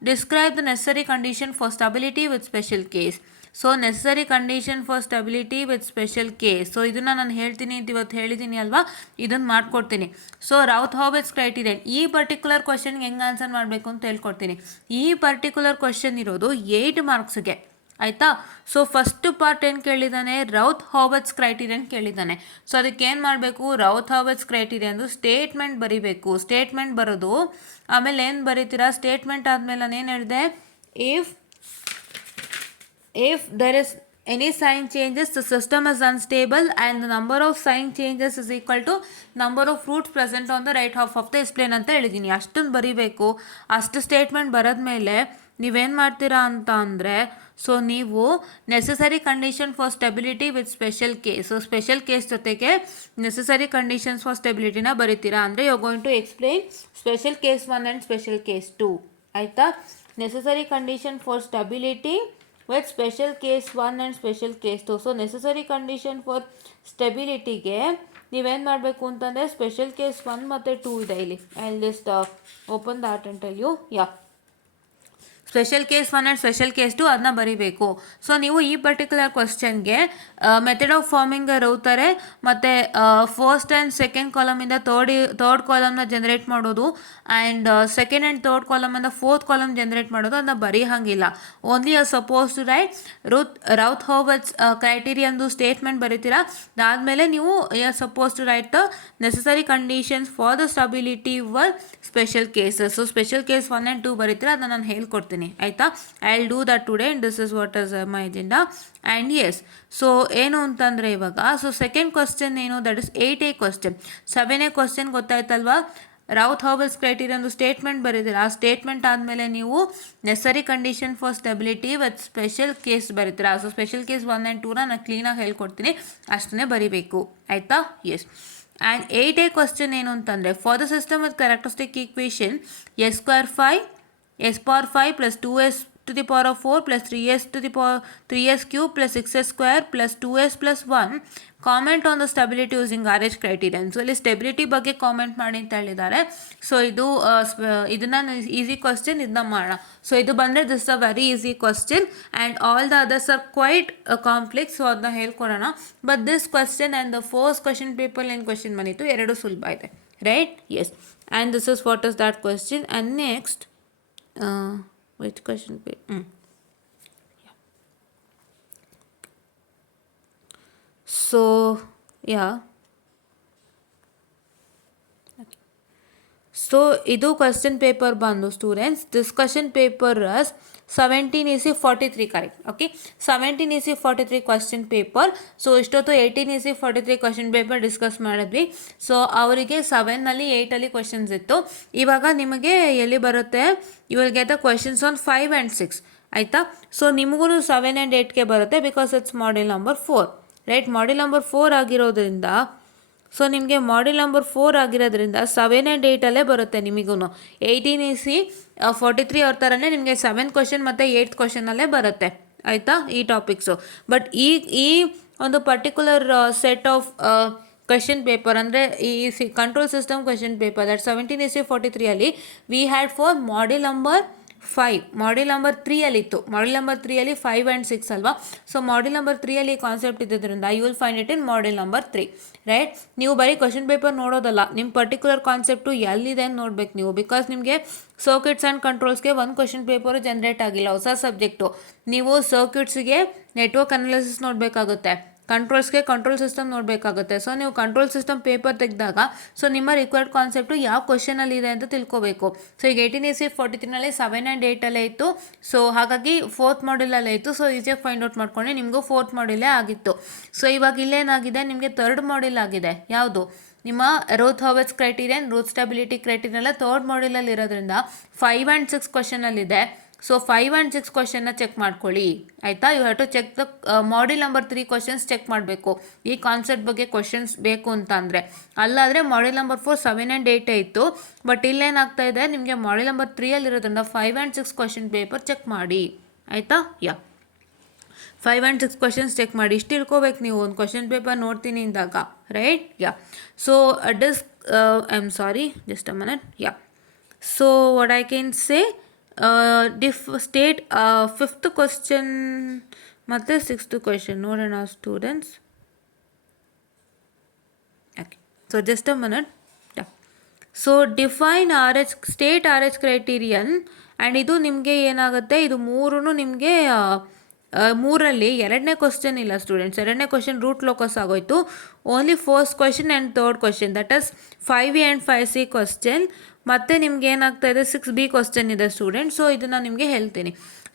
describe the necessary condition for stability with special case. So necessary condition for stability with special case. So ಇದನ್ನು ನಾನು ಹೇಳ್ತೀನಿ ಅಂತ ಇವತ್ತು ಹೇಳಿದ್ದೀನಿ ಅಲ್ವಾ, ಇದನ್ನು ಮಾಡ್ಕೊಡ್ತೀನಿ. ಸೊ ರೌತ್ ಹಾರ್ವಿಟ್ಜ್ ಕ್ರೈಟೀರಿಯನ್, ಈ ಪರ್ಟಿಕ್ಯುಲರ್ ಕ್ವಶನ್ಗೆ ಹೆಂಗೆ ಆನ್ಸರ್ ಮಾಡಬೇಕು ಅಂತ ಹೇಳ್ಕೊಡ್ತೀನಿ. ಈ ಪರ್ಟಿಕ್ಯುಲರ್ ಕ್ವಶನ್ ಇರೋದು 8 ಮಾರ್ಕ್ಸ್ಗೆ, ಆಯಿತಾ. ಸೊ ಫಸ್ಟ್ ಪಾರ್ಟ್ ಏನು ಕೇಳಿದ್ದಾನೆ, ರೌತ್ ಹಾರ್ವಿಟ್ಜ್ ಕ್ರೈಟೀರಿಯನ್ ಕೇಳಿದ್ದಾನೆ. ಸೊ ಅದಕ್ಕೆ ಏನು ಮಾಡಬೇಕು, ರೌತ್ ಹಾರ್ವಿಟ್ಜ್ ಕ್ರೈಟೀರಿಯನ್ದು ಸ್ಟೇಟ್ಮೆಂಟ್ ಬರೀಬೇಕು. ಸ್ಟೇಟ್ಮೆಂಟ್ ಬರೋದು, ಆಮೇಲೆ ಏನು ಬರೀತೀರಾ, ಸ್ಟೇಟ್ಮೆಂಟ್ ಆದಮೇಲೆ ನಾನು ಏನು ಹೇಳಿದೆ, if there is any sign changes, the system is unstable and the number of sign changes is equal to number of roots present on the right half of the explain ಅಂತ ಹೇಳಿದ್ದೀನಿ. ಅಷ್ಟನ್ನು ಬರೀಬೇಕು. ಅಷ್ಟು statement ಬರೋದ್ಮೇಲೆ ನೀವೇನು ಮಾಡ್ತೀರಾ ಅಂತ ಅಂದರೆ, so ನೀವು necessary condition for stability with special case, so special case ಜೊತೆಗೆ ನೆಸಸರಿ ಕಂಡೀಷನ್ಸ್ ಫಾರ್ ಸ್ಟೆಬಿಲಿಟಿನ ಬರೀತೀರಾ. ಅಂದರೆ you are going to explain special case 1 and special case 2, ಆಯಿತಾ. Necessary condition for stability with special case 1 and special case 2. So necessary condition for ಸ್ಟೆಬಿಲಿಟಿಗೆ ನೀವೇನು ಮಾಡಬೇಕು ಅಂತಂದರೆ, special case 1 ಮತ್ತು 2 ಇದೆ ಇಲ್ಲಿ. I will just open that and tell you. Special case 1 and special case 2 ಅದನ್ನ ಬರೀಬೇಕು. ಸೊ ನೀವು ಈ ಪರ್ಟಿಕ್ಯುಲರ್ ಕ್ವಶನ್ಗೆ ಮೆಥಡ್ ಆಫ್ ಫಾರ್ಮಿಂಗ್ ರೌತಾರೆ ಮತ್ತು ಫಸ್ಟ್ ಆ್ಯಂಡ್ ಸೆಕೆಂಡ್ ಕಾಲಮಿಂದ ಥರ್ಡ್ ಕಾಲಮ್ನ ಜನ್ರೇಟ್ ಮಾಡೋದು ಆ್ಯಂಡ್ ಸೆಕೆಂಡ್ ಆ್ಯಂಡ್ ಥರ್ಡ್ ಕಾಲಮಿಂದ ಫೋರ್ತ್ ಕಾಲಮ್ ಜನ್ರೇಟ್ ಮಾಡೋದು ಅದನ್ನ ಬರೀಹಂಗಿಲ್ಲ. Only are suppose to write Routh Hurwitz ಕ್ರೈಟೀರಿಯನ್ದು ಸ್ಟೇಟ್ಮೆಂಟ್ ಬರೀತೀರಾ. ಅದಾದಮೇಲೆ ನೀವು are suppose to write the necessary conditions for the stability with special cases. So special case 1 and 2 ಬರೀತೀರಾ, ಅದನ್ನು ನಾನು ಹೇಳ್ಕೊಡ್ತೀನಿ, ಆಯಿತಾ. I will do that today and this is what is my agenda. And yes, so ಏನು ಅಂತಂದರೆ ಇವಾಗ, so second question ಏನು, that is 8A question. 7A question ಗೊತ್ತಾಯ್ತಲ್ವಾ. ರೌತ್ ಹಾರ್ವಿಟ್ಜ್ ಕ್ರೈಟೀರಿಯನ್ದು ಸ್ಟೇಟ್ಮೆಂಟ್ ಬರೀತೀರಾ. ಆ ಸ್ಟೇಟ್ಮೆಂಟ್ ಆದಮೇಲೆ ನೀವು necessary condition for stability with special case ಬರೀತೀರಾ. ಸೊ ಸ್ಪೆಷಲ್ ಕೇಸ್ 1 ಆ್ಯಂಡ್ 2ನ ನಾನು ಕ್ಲೀನಾಗಿ ಹೇಳ್ಕೊಡ್ತೀನಿ, ಅಷ್ಟನ್ನೇ ಬರೀಬೇಕು, ಆಯಿತಾ. ಎಸ್. ಆ್ಯಂಡ್ 8A ಕ್ವಶನ್ ಏನು ಅಂತಂದರೆ, for the system with characteristic equation s square 5 s power 5 plus 2s to the power of 4 plus 3s to the power 3s cube plus 6s square plus 2s plus 1 comment on the stability using RH criterion. So ಇಲ್ಲಿ stability ಬಗ್ಗೆ comment ಮಾಡಿ ಅಂತ ಹೇಳಿದ್ದಾರೆ. So ಇದನ್ನು easy question, ಇದನ್ನ ಮಾಡೋಣ. So ಇದು ಬಂದರೆ this a very easy question and all the others are quite complex. So ಅದನ್ನ ಹೇಳ್ಕೊಡೋಣ. But this question and the first question paper ಏನು ಕ್ವಶನ್ ಬಂದಿತ್ತು, ಎರಡು ಸುಲಭ ಇದೆ, right. Yes. And this is what is that question. And next which question so yeah, so ಇದು question paper ಬಂದು students, this question paper 17/43 correct. Okay, 17/43 question paper. So ಇಷ್ಟೊತ್ತು 18/43 question paper discuss ಮಾಡಿದ್ವಿ. So ಅವರಿಗೆ 7ನಲ್ಲಿ 8ಅಲ್ಲಿ questions ಇತ್ತು. ಇವಾಗ ನಿಮಗೆ ಎಲ್ಲಿ ಬರುತ್ತೆ, you will get the questions on 5 and 6, ಆಯಿತಾ. ಸೊ ನಿಮಗೂ 7 and 8ಗೆ ಬರುತ್ತೆ, because it's model number 4, right. Model number 4 ಆಗಿರೋದ್ರಿಂದ, ಸೊ ನಿಮಗೆ ಮಾಡೆಲ್ ನಂಬರ್ 4 ಆಗಿರೋದ್ರಿಂದ 7 and 8ಅಲ್ಲೇ ಬರುತ್ತೆ ನಿಮಗೂ. 18/43 ಅವ್ರ ಥರನೇ ನಿಮಗೆ 7th ಕ್ವಶನ್ ಮತ್ತು 8th ಕ್ವಶನಲ್ಲೇ ಬರುತ್ತೆ, ಆಯಿತಾ, ಈ ಟಾಪಿಕ್ಸು. ಬಟ್ ಈ ಒಂದು particular set of question paper ಅಂದರೆ ಈ control system question paper that 17/43ಅಲ್ಲಿ we had for model number 5. Model number 3ಅಲ್ಲಿತ್ತು. ಮಾಡೆಲ್ ನಂಬರ್ 3ಅಲ್ಲಿ 5 and 6 ಅಲ್ವಾ. ಸೊ ಮಾಡೆಲ್ ನಂಬರ್ 3ಅಲ್ಲಿ ಕಾನ್ಸೆಪ್ಟ್ ಇದ್ದಿದ್ದರಿಂದ you will find it in model number 3, right. ನೀವು ಬರೀ ಕ್ವಶನ್ ಪೇಪರ್ ನೋಡೋದಲ್ಲ, ನಿಮ್ಮ ಪರ್ಟಿಕ್ಯುಲರ್ ಕಾನ್ಸೆಪ್ಟು ಎಲ್ಲಿದೆ ಅಂತ ನೋಡ್ಬೇಕು ನೀವು. ಬಿಕಾಸ್ ನಿಮಗೆ ಸರ್ಕ್ಯೂಟ್ಸ್ ಆ್ಯಂಡ್ ಕಂಟ್ರೋಲ್ಸ್ಗೆ ಒಂದು ಕ್ವಶನ್ ಪೇಪರು ಜನ್ರೇಟ್ ಆಗಿಲ್ಲ, ಹೊಸ ಸಬ್ಜೆಕ್ಟು. ನೀವು ಸರ್ಕ್ಯೂಟ್ಸ್ಗೆ ನೆಟ್ವರ್ಕ್ ಅನಾಲಿಸಿಸ್ ನೋಡಬೇಕಾಗುತ್ತೆ, ಕಂಟ್ರೋಲ್ಸ್ಗೆ ಕಂಟ್ರೋಲ್ ಸಿಸ್ಟಮ್ ನೋಡಬೇಕಾಗುತ್ತೆ. ಸೊ ನೀವು ಕಂಟ್ರೋಲ್ ಸಿಸ್ಟಮ್ ಪೇಪರ್ ತೆಗೆದಾಗ ಸೊ ನಿಮ್ಮ ರಿಕ್ವೈರ್ಡ್ ಕಾನ್ಸೆಪ್ಟು ಯಾವ ಕ್ವಶನಲ್ಲಿ ಇದೆ ಅಂತ ತಿಳ್ಕೊಬೇಕು. ಸೊ ಈಗ 18/43ನಲ್ಲಿ 7 and 8ಅಲ್ಲೇ ಇತ್ತು. ಸೊ ಹಾಗಾಗಿ 4th ಮಾಡೆಲಲ್ಲೇ ಇತ್ತು. ಸೊ ಈಸಿಯಾಗಿ ಫೈಂಡ್ ಔಟ್ ಮಾಡ್ಕೊಂಡು ನಿಮಗೂ 4th ಮಾಡೆಲೇ ಆಗಿತ್ತು. ಸೊ ಇವಾಗ ಇಲ್ಲೇನಾಗಿದೆ, ನಿಮಗೆ 3rd ಮಾಡೆಲ್ ಆಗಿದೆ. ಯಾವುದು, ನಿಮ್ಮ Routh Hurwitz criterion, Routh stability criterion ಎಲ್ಲ 3rd ಮಾಡೆಲಲ್ಲಿ ಇರೋದ್ರಿಂದ 5 and 6 ಕ್ವಶನಲ್ಲಿದೆ. ಸೊ 5 and 6 ಕ್ವಶನ್ನ ಚೆಕ್ ಮಾಡ್ಕೊಳ್ಳಿ, ಆಯಿತಾ. You have to check the model number 3 questions check ಮಾಡಬೇಕು, ಈ ಕಾನ್ಸೆಪ್ಟ್ ಬಗ್ಗೆ ಕ್ವಶನ್ಸ್ ಬೇಕು ಅಂತ ಅಂದರೆ. ಅಲ್ಲಾದರೆ ಮಾಡೆಲ್ ನಂಬರ್ 4 7 and 8 ಇತ್ತು. ಬಟ್ ಇಲ್ಲೇನಾಗ್ತಾ ಇದೆ, ನಿಮಗೆ ಮಾಡೆಲ್ ನಂಬರ್ 3ಅಲ್ಲಿರೋದ್ರಿಂದ 5 and 6 ಕ್ವಶನ್ ಪೇಪರ್ ಚೆಕ್ ಮಾಡಿ, ಆಯಿತಾ. 5 and 6 ಕ್ವಶನ್ಸ್ ಚೆಕ್ ಮಾಡಿ. ಇಷ್ಟು ತಿಳ್ಕೊಬೇಕು ನೀವು ಒಂದು ಕ್ವಶನ್ ಪೇಪರ್ ನೋಡ್ತೀನಿ ಅಂದಾಗ, right. So I am sorry, just a minute. So what I can say, state 5th question, ಮತ್ತು 6th ಕ್ವೆಶನ್ ನೋಡೋಣ students. Okay, so just a minute. So define state RH criterion. And ಇದು ನಿಮಗೆ ಏನಾಗುತ್ತೆ, ಇದು ಮೂರೂ ನಿಮಗೆ ಮೂರಲ್ಲಿ ಎರಡನೇ ಕ್ವಶನ್ ಇಲ್ಲ ಸ್ಟೂಡೆಂಟ್ಸ್. ಎರಡನೇ ಕ್ವಶನ್ ರೂಟ್ ಲೋಕಸ್ ಆಗೋಯ್ತು. Only first question and third question, that is 5A and 5C question. ಮತ್ತು ನಿಮ್ಗೆ ಏನಾಗ್ತಾ ಇದೆ 6B ಕ್ವಶನ್ ಇದೆ ಸ್ಟೂಡೆಂಟ್. ಸೊ ಇದನ್ನು ನಿಮಗೆ ಹೇಳ್ತೀನಿ.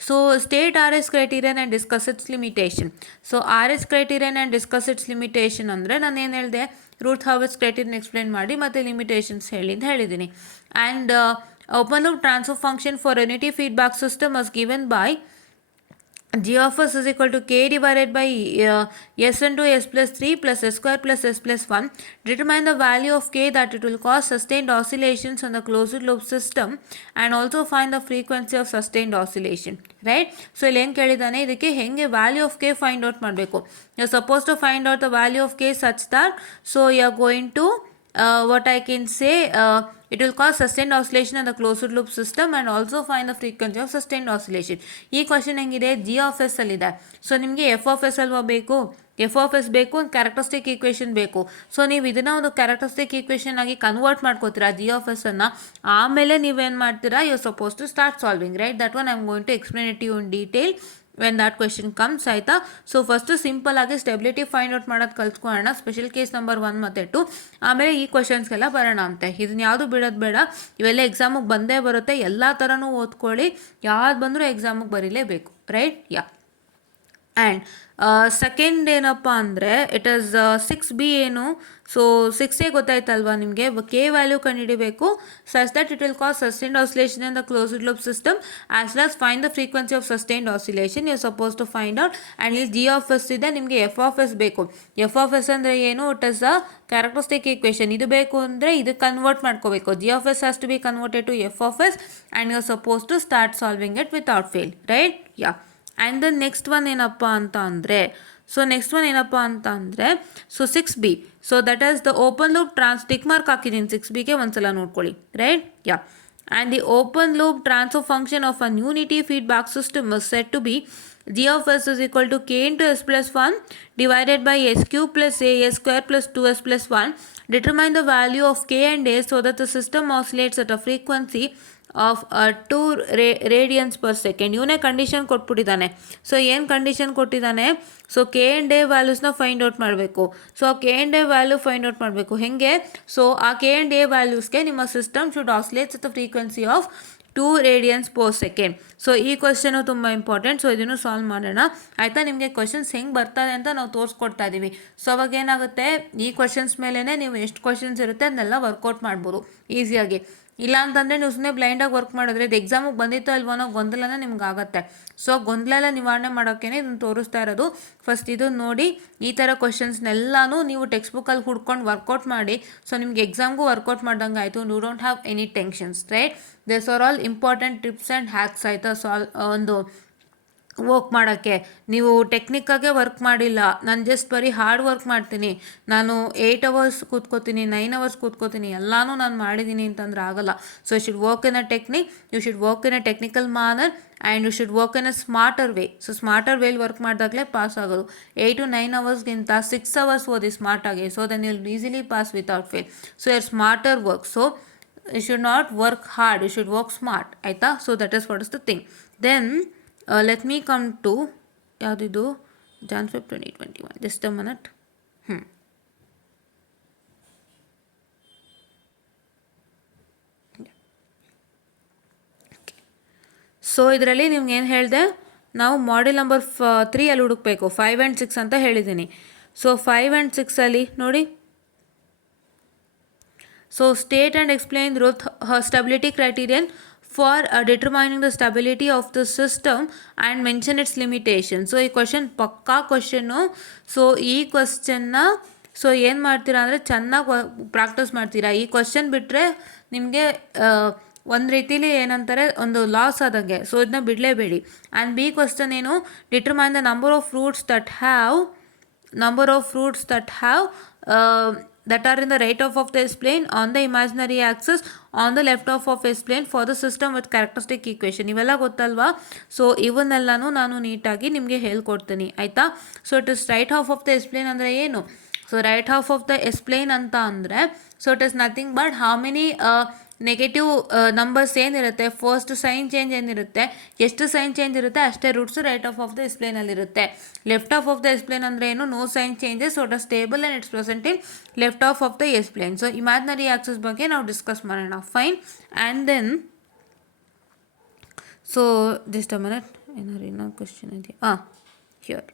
So state RH criterion and discuss it's limitation. So RH criterion and discuss it's limitation ಅಂದರೆ ನಾನು ಏನು ಹೇಳಿದೆ, ರೂಟ್ ಹೌಸ್ ಕ್ರೈಟೀರಿಯನ್ ಎಕ್ಸ್ಪ್ಲೇನ್ ಮಾಡಿ ಮತ್ತು ಲಿಮಿಟೇಷನ್ಸ್ ಹೇಳಿದ್ದೀನಿ. And open loop transfer function for unity feedback system was given by G of s is equal to k divided by s into s plus 3 plus s square plus s plus 1. Determine the value of k that it will cause sustained oscillations on the closed loop system and also find the frequency of sustained oscillation. Right? So ಇಲ್ಲಿ ಏನು ಕೇಳಿದ್ದಾನೆ, ಇದಕ್ಕೆ ಹೆಂಗೆ value of k find out ಮಾಡಬೇಕು. You are suppose to find out the value of k such that so you are going to what I can say, it will cause sustained oscillation in the closed loop system and also find the frequency of sustained oscillation. ಈ question ಹೆಂಗಿದೆ, G of s ಅಲ್ಲಿದೆ. So ನಿಮಗೆ F of s ಅಲ್ವಾ ಬೇಕು, F of s ಬೇಕು, ಒಂದು characteristic equation ಬೇಕು. So ನೀವು ಇದನ್ನು ಒಂದು ಕ್ಯಾರೆಕ್ಟರಿಸ್ಟಿಕ್ ಈಕ್ವೇಷನ್ ಆಗಿ ಕನ್ವರ್ಟ್ ಮಾಡ್ಕೋತೀರಾ G of s ಅನ್ನು. ಆಮೇಲೆ ನೀವೇನು ಮಾಡ್ತೀರಾ, you are suppose to start solving. Right, that one I am going to explain it you in detail when that question comes. ಆಯಿತಾ. ಸೊ ಫಸ್ಟು ಸಿಂಪಲ್ ಆಗಿ stability find out ಮಾಡೋದು ಕಲ್ತ್ಕೊಳ್ಳೋಣ, special case number 1 ಮತ್ತು 2. ಆಮೇಲೆ ಈ ಕ್ವೆಶನ್ಸ್ಗೆಲ್ಲ ಬರೋಣ ಅಂತೆ. ಇದನ್ನ ಯಾವುದು ಬಿಡೋದು ಬೇಡ, ಇವೆಲ್ಲ ಎಕ್ಸಾಮಿಗೆ ಬಂದೇ ಬರುತ್ತೆ. ಎಲ್ಲ ಥರನೂ ಓದ್ಕೊಳ್ಳಿ, ಯಾವ್ದು ಬಂದರೂ ಎಕ್ಸಾಮಿಗೆ ಬರೀಲೇಬೇಕು. Right, yeah. ಆ್ಯಂಡ್ ಸೆಕೆಂಡ್ ಏನಪ್ಪ ಅಂದರೆ ಇಟ್ ಈಸ್ 6B ಏನು, ಸೊ 6A ಗೊತ್ತಾಯ್ತಲ್ವಾ ನಿಮಗೆ, ಕೆ ವ್ಯಾಲ್ಯೂ ಕಂಡುಹಿಡಿಬೇಕು such that it will cause sustained oscillation in the closed loop system as well as find the frequency of sustained oscillation you suppose to find out. And ಇಲ್ಲಿ G of s ಇದೆ, ನಿಮಗೆ F of s ಬೇಕು. F of s ಅಂದರೆ ಏನು, it is a characteristic equation. ಇದು ಬೇಕು ಅಂದರೆ ಇದು ಕನ್ವರ್ಟ್ ಮಾಡ್ಕೋಬೇಕು. G of s has to be converted to F of s and you are suppose to start solving it without fail. Right, yeah. And the next one ಏನಪ್ಪ ಅಂತ ಅಂದರೆ, so 6B, so that is the open loop tick mark ಹಾಕಿದ್ದೀನಿ 6Bಗೆ, ಒಂದ್ಸಲ ನೋಡ್ಕೊಳ್ಳಿ. Right, yeah. And the open loop transfer function of an unity feedback system is set to be G of s is equal to k into s plus 1 divided by s cube plus a s square plus 2s plus 1. Determine the value of k and a so that the system oscillates at a frequency of 2 radians per second. ಇವನೇ condition ಕೊಟ್ಬಿಟ್ಟಿದ್ದಾನೆ. So ಏನು condition ಕೊಟ್ಟಿದ್ದಾನೆ, so k and a ವ್ಯಾಲ್ಯೂಸ್ನ find out ಮಾಡಬೇಕು. So ಆ k and a value find out ಮಾಡಬೇಕು ಹೆಂಗೆ, so ಆ ಕೆ ಆ್ಯಂಡ್ ಎ ವ್ಯಾಲ್ಯೂಸ್ಗೆ ನಿಮ್ಮ system should oscillates at the frequency of 2 radians per second. So ಈ ಕ್ವಶನು ತುಂಬ ಇಂಪಾರ್ಟೆಂಟ್. ಸೊ ಇದನ್ನು ಸಾಲ್ವ್ ಮಾಡೋಣ ಆಯಿತಾ. ನಿಮಗೆ ಕ್ವಶನ್ಸ್ ಹೆಂಗೆ ಬರ್ತಾರೆ ಅಂತ ನಾವು ತೋರಿಸ್ಕೊಡ್ತಾ ಇದ್ದೀವಿ. ಸೊ ಅವಾಗ ಏನಾಗುತ್ತೆ, ಈ ಕ್ವಶನ್ಸ್ ಮೇಲೇ ನೀವು ಎಷ್ಟು ಕ್ವಶನ್ಸ್ ಇರುತ್ತೆ ಅದನ್ನೆಲ್ಲ ವರ್ಕೌಟ್ ಮಾಡ್ಬೋದು ಈಸಿಯಾಗಿ. ಇಲ್ಲ ಅಂತಂದರೆ ನೀವು ಸುಮ್ಮನೆ ಬ್ಲೈಂಡಾಗಿ ವರ್ಕ್ ಮಾಡಿದ್ರೆ ಇದು ಎಕ್ಸಾಮಿಗೆ ಬಂದಿತ್ತೋ ಇಲ್ವೋ ಅನ್ನೋ ಗೊಂದಲನೇ ನಿಮ್ಗೆ ಆಗುತ್ತೆ. ಸೊ ಗೊಂದಲ ಎಲ್ಲ ನಿವಾರಣೆ ಮಾಡೋಕ್ಕೇ ಇದನ್ನು ತೋರಿಸ್ತಾ ಇರೋದು. ಫಸ್ಟ್ ಇದು ನೋಡಿ, ಈ ಥರ ಕ್ವಶನ್ಸ್ನೆಲ್ಲನೂ ನೀವು ಟೆಕ್ಸ್ಟ್ ಬುಕ್ಕಲ್ಲಿ ಹುಡ್ಕೊಂಡು ವರ್ಕೌಟ್ ಮಾಡಿ. ಸೊ ನಿಮ್ಗೆ ಎಕ್ಸಾಮ್ಗೂ ವರ್ಕೌಟ್ ಮಾಡ್ದಂಗೆ ಆಯಿತು. You don't have any tensions. Right, this are all important tips and hacks ಆಯಿತಾ. ಒಂದು ವರ್ಕ್ ಮಾಡೋಕ್ಕೆ ನೀವು ಟೆಕ್ನಿಕ್ಕಾಗೆ ವರ್ಕ್ ಮಾಡಿಲ್ಲ, ನಾನು ಜಸ್ಟ್ ಬರೀ ಹಾರ್ಡ್ ವರ್ಕ್ ಮಾಡ್ತೀನಿ, ನಾನು 8 hours ಕೂತ್ಕೋತೀನಿ, 9 hours ಕೂತ್ಕೋತೀನಿ, ಎಲ್ಲನೂ ನಾನು ಮಾಡಿದ್ದೀನಿ ಅಂತಂದ್ರೆ ಆಗಲ್ಲ. So you should work in a technique, you should work in a technical manner and you should work in a smarter way. So smarter ವೇಲಿ ವರ್ಕ್ ಮಾಡಿದಾಗಲೇ ಪಾಸ್ ಆಗೋದು. 8 to 9 hours ಗಿಂತ 6 hours ಓದಿ ಸ್ಮಾರ್ಟಾಗಿ. So then you will easily pass without fail. So your smarter work. So you should not work hard, you should work smart ಆಯಿತಾ. So that is what is the thing. Then let me come to ಯಾವುದಿದು Jan 5, 2021. Just a minute. So ಇದರಲ್ಲಿ ನಿಮ್ಗೆ ಏನು ಹೇಳಿದೆ, ನಾವು model number 3 ಅಲ್ಲಿ ಹುಡುಕಬೇಕು. 5 and 6 ಅಂತ ಹೇಳಿದ್ದೀನಿ. ಸೊ 5 and 6 ಅಲ್ಲಿ ನೋಡಿ, so state and explain Routh stability criterion for determining the stability of the system and mention its limitations. So ಈ ಕ್ವಶನ್ ಪಕ್ಕಾ ಕ್ವಶನ್ನು. ಸೊ ಈ ಕ್ವಶನ್ನ ಸೊ ಏನು ಮಾಡ್ತೀರಾ ಅಂದರೆ ಚೆನ್ನಾಗಿ ಪ್ರಾಕ್ಟೀಸ್ ಮಾಡ್ತೀರಾ. ಈ ಕ್ವಶನ್ ಬಿಟ್ಟರೆ ನಿಮಗೆ ಒಂದು ರೀತಿಲಿ ಏನಂತಾರೆ, ಒಂದು ಲಾಸ್ ಆದಂಗೆ. ಸೊ ಇದನ್ನ ಬಿಡಲೇಬೇಡಿ. ಆ್ಯಂಡ್ ಬಿ ಕ್ವಶನ್ ಏನು, determine the number of fruits that have that are in the right of the plane on the imaginary axis on the left of s plane for the system with characteristic equation. ಇವೆಲ್ಲ ಗೊತ್ತಲ್ವಾ? So ಇವನ್ನೆಲ್ಲನೂ ನಾನು ನೀಟಾಗಿ ನಿಮಗೆ ಹೇಳ್ಕೊಡ್ತೀನಿ ಆಯಿತಾ. So it is right half of the s plane ಅಂದರೆ ಏನು? So right half of the s plane ಅಂತ ಅಂದರೆ so it is nothing but how many negative numbers ಏನಿರುತ್ತೆ, ಫಸ್ಟ್ ಸೈನ್ ಚೇಂಜ್ ಏನಿರುತ್ತೆ, ಎಷ್ಟು ಸೈನ್ ಚೇಂಜ್ ಇರುತ್ತೆ ಅಷ್ಟೇ ರೂಟ್ಸ್ ರೈಟ್ ಆಫ್ ದ ಎಕ್ಸ್ಪ್ಲೇನಲ್ಲಿರುತ್ತೆ. ಲೆಫ್ಟ್ ಆಫ್ ದ ಎಕ್ಸ್ಪ್ಲೇನ್ ಅಂದರೆ ಏನು? No sign changes, so it is stable and it's present in left of the explain. So imaginary axis ಬಗ್ಗೆ ನಾವು discuss ಮಾಡೋಣ. Fine. And then so just a minute, ಏನಾರು ಇನ್ನೊಂದು question ಇದೆಯಾ? Here.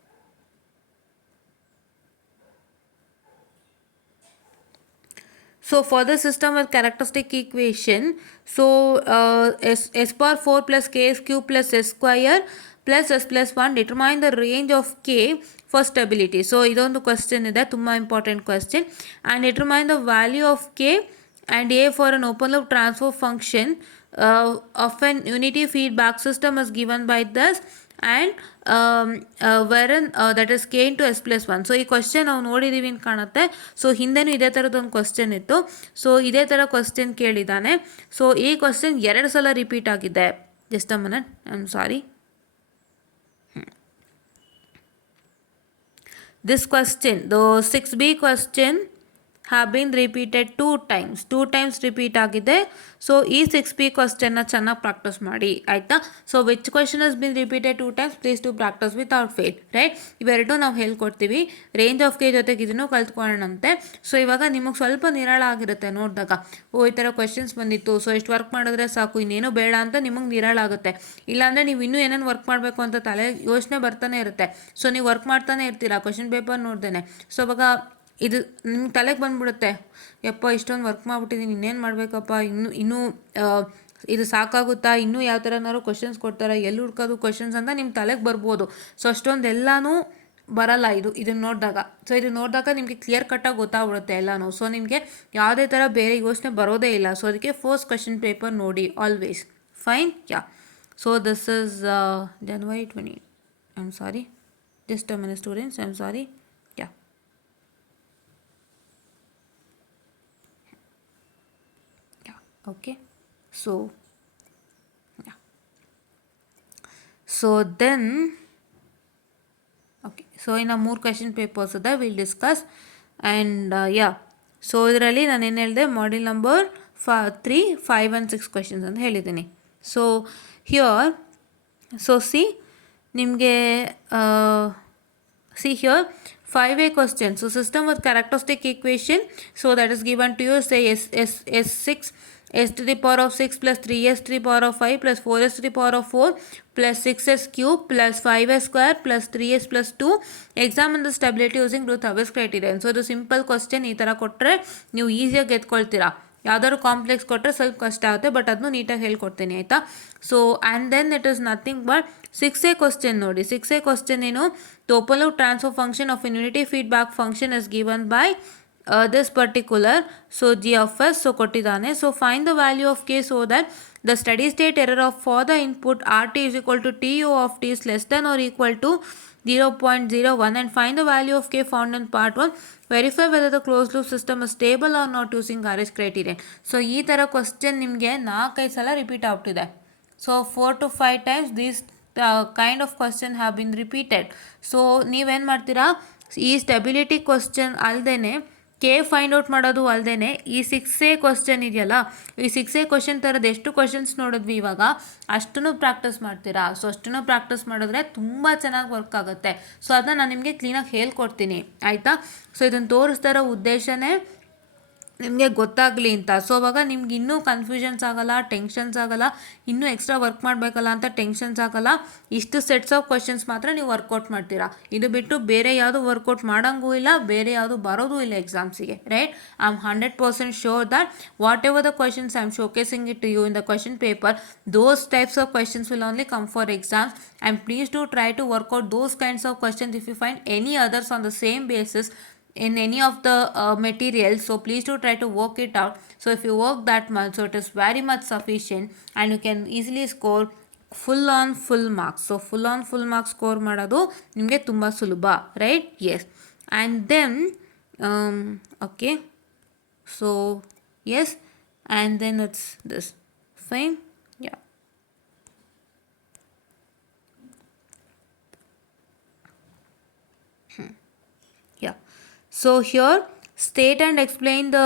So for the system with characteristic equation, so s power 4 plus kx cube plus s square plus s plus 1 determine the range of k for stability. So ಇದೊಂದು question ಇದೆ, ತುಂಬ important question. and determine the value of k and a for an open loop transfer function of an unity feedback system is given by this and wherein that is k into s plus 1. So ಈ question ನಾವು ನೋಡಿದ್ದೀವಿ ಅಂತ ಕಾಣುತ್ತೆ. So ಹಿಂದೆನೂ ಇದೇ ಥರದ್ದೊಂದು question ಇತ್ತು. So ಇದೇ ಥರ ಕ್ವಶನ್ ಕೇಳಿದ್ದಾನೆ. ಸೊ ಈ ಕ್ವಶನ್ 2 ಸಲ ರಿಪೀಟ್ ಆಗಿದೆ. Just a minute, I am sorry. This question, the 6b question have been repeated 2 times repeat ಆಗಿದೆ. ಸೊ ಈ 6b ಕ್ವಶನ್ನ ಚೆನ್ನಾಗಿ ಪ್ರಾಕ್ಟೀಸ್ ಮಾಡಿ ಆಯಿತಾ. So which question has been repeated 2 times, please to practice without fail, right. ಇವೆರಡು ನಾವು ಹೇಳ್ಕೊಡ್ತೀವಿ. Range of K ಜೊತೆಗೆ ಇದನ್ನು ಕಲ್ತ್ಕೊಳ್ಳೋಣಂತೆ. ಸೊ ಇವಾಗ ನಿಮಗೆ ಸ್ವಲ್ಪ ನಿರಾಳ ಆಗಿರುತ್ತೆ ನೋಡಿದಾಗ, ಈ ಥರ ಕ್ವಶನ್ಸ್ ಬಂದಿತ್ತು, ಸೊ ಇಷ್ಟು ವರ್ಕ್ ಮಾಡಿದ್ರೆ ಸಾಕು, ಇನ್ನೇನು ಬೇಡ ಅಂತ ನಿಮಗೆ ನಿರಾಳ ಆಗುತ್ತೆ. ಇಲ್ಲಾಂದರೆ ನೀವು ಇನ್ನೂ ಏನೇನು ವರ್ಕ್ ಮಾಡಬೇಕು ಅಂತ ತಲೆ ಯೋಚನೆ ಬರ್ತಾನೆ ಇರುತ್ತೆ. ಸೊ ನೀವು ವರ್ಕ್ ಮಾಡ್ತಾನೆ ಇರ್ತೀರಾ ಕ್ವಶನ್ ಪೇಪರ್ ನೋಡ್ದೇನೆ. ಸೊ ಅವಾಗ ಇದು ನಿಮ್ಗೆ ತಲೆಗೆ ಬಂದುಬಿಡುತ್ತೆ, ಯಪ್ಪ ಇಷ್ಟೊಂದು ವರ್ಕ್ ಮಾಡಿಬಿಟ್ಟಿದ್ದೀನಿ, ಇನ್ನೇನು ಮಾಡಬೇಕಪ್ಪ, ಇನ್ನೂ ಇದು ಸಾಕಾಗುತ್ತಾ, ಇನ್ನೂ ಯಾವ ಥರನಾದ್ರು ಕ್ವಶನ್ಸ್ ಕೊಡ್ತಾರೆ, ಎಲ್ಲಿ ಹುಡ್ಕೋದು ಕ್ವಶನ್ಸ್ ಅಂತ ನಿಮ್ಮ ತಲೆಗೆ ಬರ್ಬೋದು. ಸೊ ಅಷ್ಟೊಂದೆಲ್ಲನೂ ಬರಲ್ಲ ಇದನ್ನು ನೋಡಿದಾಗ. ಸೊ ಇದು ನೋಡಿದಾಗ ನಿಮಗೆ ಕ್ಲಿಯರ್ ಕಟ್ಟಾಗಿ ಗೊತ್ತಾಗ್ಬಿಡುತ್ತೆ ಎಲ್ಲನೂ. ಸೊ ನಿಮಗೆ ಯಾವುದೇ ಥರ ಬೇರೆ ಯೋಚನೆ ಬರೋದೇ ಇಲ್ಲ. ಸೊ ಅದಕ್ಕೆ ಫಸ್ಟ್ ಕ್ವಶನ್ ಪೇಪರ್ ನೋಡಿ always. Fine. Yeah. So this is January 20. I am sorry, just a minute students, I am sorry. Okay, so yeah, so then okay, so in a more question papers that we'll discuss and yeah, so ಇದರಲ್ಲಿ ನಾನು ಏನು ಹೇಳಿದೆ, model number 3, 5 and 6 questions ಅಂತ ಹೇಳಿದ್ದೀನಿ. So here, so ನಿಮಗೆ here 5a question. So system with characteristic equation, so that is given to you, say s6 s to the power of 6 plus 3s to the power of 5 plus 4s to the power of 4 plus 6s cube plus 5s square plus 3s plus 2. Examine the stability using Routh criterion. So ಇದು simple question. ಈ ಥರ ಕೊಟ್ಟರೆ ನೀವು ಈಸಿಯಾಗಿ ಗೆದ್ಕೊಳ್ತೀರಾ. ಯಾವ್ದಾದ್ರು complex ಕೊಟ್ಟರೆ ಸ್ವಲ್ಪ ಕಷ್ಟ ಆಗುತ್ತೆ, ಬಟ್ ಅದನ್ನು ನೀಟಾಗಿ ಹೇಳ್ಕೊಡ್ತೀನಿ ಆಯಿತಾ. So and then it is nothing but 6a question ನೋಡಿ. 6a ಕ್ವಶನ್ ಏನು, ಟೋಪಲ್ transfer function of unity feedback function is given by this particular, so g of s. So ಕೊಟ್ಟಿದ್ದಾನೆ. So find the value of k so that the steady state error of for the input rt is equal to tu of t is less than or equal to 0.01 and find the value of k found in part 1. Verify whether the closed loop system is stable or not using RH criterion. So ಈ ಥರ question ನಿಮಗೆ 4-5 ಸಲ repeat ಆಗ್ತಿದೆ. So 4 to 5 times these kind of question have been repeated. So ನೀವೇನು ಮಾಡ್ತೀರಾ, ಈ stability question ಅಲ್ಲದೇ K find out ಮಾಡೋದು ಅಲ್ಲದೆ ಈ 6a ಕ್ವಶನ್ ಇದೆಯಲ್ಲ, ಈ 6a ಕ್ವಶನ್ ಥರದ್ದು ಎಷ್ಟು ಕ್ವಶನ್ಸ್ ನೋಡಿದ್ವಿ ಇವಾಗ, ಅಷ್ಟನ್ನು ಪ್ರಾಕ್ಟೀಸ್ ಮಾಡ್ತೀರಾ. ಸೊ ಅಷ್ಟನ್ನು ಪ್ರಾಕ್ಟೀಸ್ ಮಾಡಿದ್ರೆ ತುಂಬ ಚೆನ್ನಾಗಿ ವರ್ಕ್ ಆಗುತ್ತೆ. ಸೊ ಅದನ್ನ ನಾನು ನಿಮಗೆ ಕ್ಲೀನಾಗಿ ಹೇಳ್ಕೊಡ್ತೀನಿ ಆಯಿತಾ. ಸೊ ಇದನ್ನು ತೋರಿಸ್ತಾ ಇರೋ ಉದ್ದೇಶನೇ ನಿಮಗೆ ಗೊತ್ತಾಗಲಿ ಅಂತ. ಸೊ ಅವಾಗ ನಿಮ್ಗೆ ಇನ್ನೂ ಕನ್ಫ್ಯೂಷನ್ಸ್ ಆಗೋಲ್ಲ, ಟೆನ್ಷನ್ಸ್ ಆಗೋಲ್ಲ, ಇನ್ನೂ ಎಕ್ಸ್ಟ್ರಾ ವರ್ಕ್ ಮಾಡಬೇಕಲ್ಲ ಅಂತ ಟೆನ್ಷನ್ಸ್ ಆಗೋಲ್ಲ. ಇಷ್ಟು ಸೆಟ್ಸ್ ಆಫ್ ಕ್ವಶನ್ಸ್ ಮಾತ್ರ ನೀವು ವರ್ಕೌಟ್ ಮಾಡ್ತೀರಾ. ಇದು ಬಿಟ್ಟು ಬೇರೆ ಯಾವುದು ವರ್ಕೌಟ್ ಮಾಡೋಂಗೂ ಇಲ್ಲ, ಬೇರೆ ಯಾವುದು ಬರೋದು ಇಲ್ಲ ಎಕ್ಸಾಮ್ಸಿಗೆ, right. I am 100% sure that whatever the questions I am showcasing it to you in the question paper, those types of questions will only come for exams. And please do try to work out those kinds of questions if you find any others on the same basis in any of the materials. So please do try to work it out. So if you work that much, so it is very much sufficient and you can easily score full on full marks. So full on full marks score ಮಾಡೋದು ನಿಮಗೆ ತುಂಬ ಸುಲಭ, right? Yes. And then okay, so yes, and then it's this. Fine. Yeah. Yeah. So here state and explain the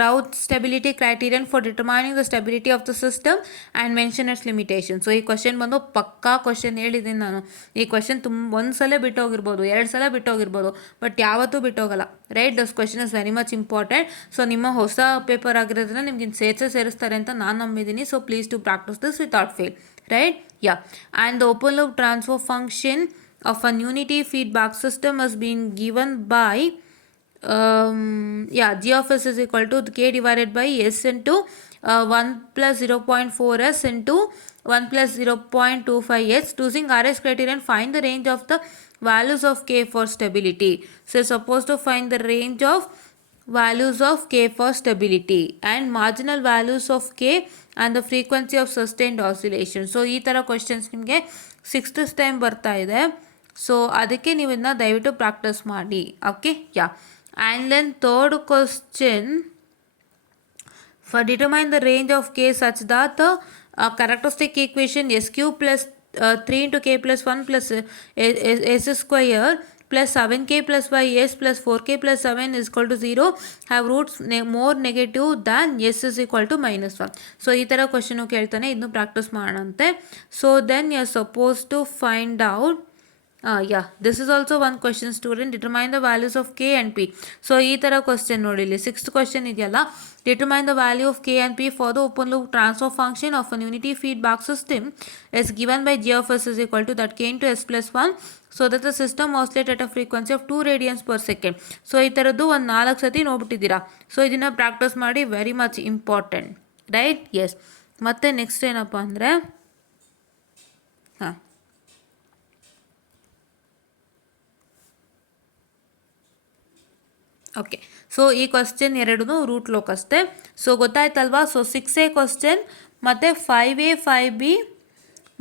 Routh stability criterion for determining the stability of the system and mention its limitations. So ಈ question ಬಂದು ಪಕ್ಕಾ question ಹೇಳಿದ್ದೀನಿ ನಾನು. ಈ question ಒಂದು ಸಲ ಬಿಟ್ಟೋಗಿರ್ಬೋದು, 2 ಸಲ ಬಿಟ್ಟೋಗಿರ್ಬೋದು, ಬಟ್ ಯಾವತ್ತೂ ಬಿಟ್ಟೋಗಲ್ಲ. Right, this question is very much important. So ನಿಮ್ಮ ಹೊಸ ಪೇಪರ್ ಆಗಿರೋದ್ರಿಂದ ನಿಮ್ಗೆ ಸೇರಿಸ್ತಾರೆ ಅಂತ ನಾನು ನಂಬಿದ್ದೀನಿ. So please to practice this without fail. Right? Yeah. And the open loop transfer function of an unity feedback system has been given by g of s is equal to k divided by s into 1 plus 0.4s into 1 plus 0.25s. Using RS criterion, find the range of the values of k for stability. So supposed to find the range of values of k for stability and marginal values of k and the frequency of sustained oscillation. So ಈ ಥರ questions ನಿಮಗೆ 6th time ಬರ್ತಾ ಇದೆ. So ಅದಕ್ಕೆ ನೀವು ಇದನ್ನ ದಯವಿಟ್ಟು practice ಮಾಡಿ. Okay, yeah. And then third question, for determine the range of k such that the characteristic equation s cube plus 3 into k plus 1 plus s square plus 7k plus y s plus 4k plus 7 is equal to 0 have roots more negative than s is equal to minus 1. So ಈ ಥರ question ಕೇಳ್ತಾನೆ, ಇದನ್ನು practice ಮಾಡೋಣಂತೆ. So then you are suppose to find out this is also one question, student. Determine the values of k and p. So ಈ ಥರ question ನೋಡಿ, ಇಲ್ಲಿ 6th question ಇದೆಯಲ್ಲ, determine the value of k and p for the open loop transfer function of an unity feedback system is given by g of s is equal to that k into s plus 1 so that the system oscillates at a frequency of 2 radians per second. So ಈ ಥರದ್ದು ಒಂದು 4 ಸತಿ ನೋಡ್ಬಿಟ್ಟಿದ್ದೀರಾ. So ಇದನ್ನು practice ಮಾಡಿ, very much important. Right? Yes. ಮತ್ತು next ಏನಪ್ಪ ಅಂದರೆ, ಹಾಂ, ಓಕೆ. ಸೊ ಈ ಕ್ವಶನ್ ಎರಡೂ ರೂಟ್ ಲೋಕ್ ಅಷ್ಟೇ. ಸೊ ಗೊತ್ತಾಯ್ತಲ್ವಾ? ಸೊ 6A ಕ್ವಶನ್ ಮತ್ತು 5A 5B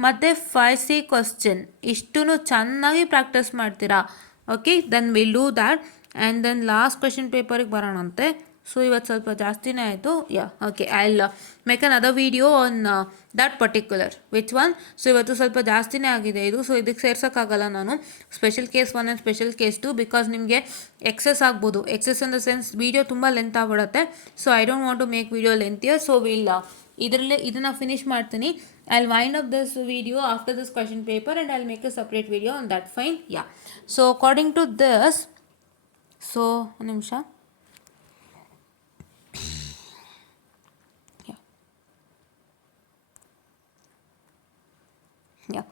ಮತ್ತು 5C ಕ್ವಶನ್ ಇಷ್ಟೂ ಚೆನ್ನಾಗಿ ಪ್ರಾಕ್ಟೀಸ್ ಮಾಡ್ತೀರಾ. Okay, then will do that. And then last question ಪೇಪರಿಗೆ ಬರೋಣಂತೆ. ಸೊ ಇವತ್ತು ಸ್ವಲ್ಪ ಜಾಸ್ತಿನೇ ಆಯಿತು. Yeah, okay, I will make another video on that particular which one. So ಇವತ್ತು ಸ್ವಲ್ಪ ಜಾಸ್ತಿನೇ ಆಗಿದೆ ಇದು. ಸೊ ಇದಕ್ಕೆ ಸೇರ್ಸೋಕ್ಕಾಗಲ್ಲ ನಾನು special case 1 and special case 2 because ನಿಮಗೆ ಎಕ್ಸೆಸ್ ಆಗ್ಬೋದು. Excess in the sense video ತುಂಬ ಲೆಂತ್ ಆಗ್ಬಿಡುತ್ತೆ. So I don't want to make video ಲೆಂತಿಯರ್. So ಇದನ್ನು ಫಿನಿಶ್ ಮಾಡ್ತೀನಿ. I'll wind up this video after this question paper and I'll make a separate video on that. Fine? Yeah. So according to this, so ಒಂದು ನಿಮಿಷ. Yeah.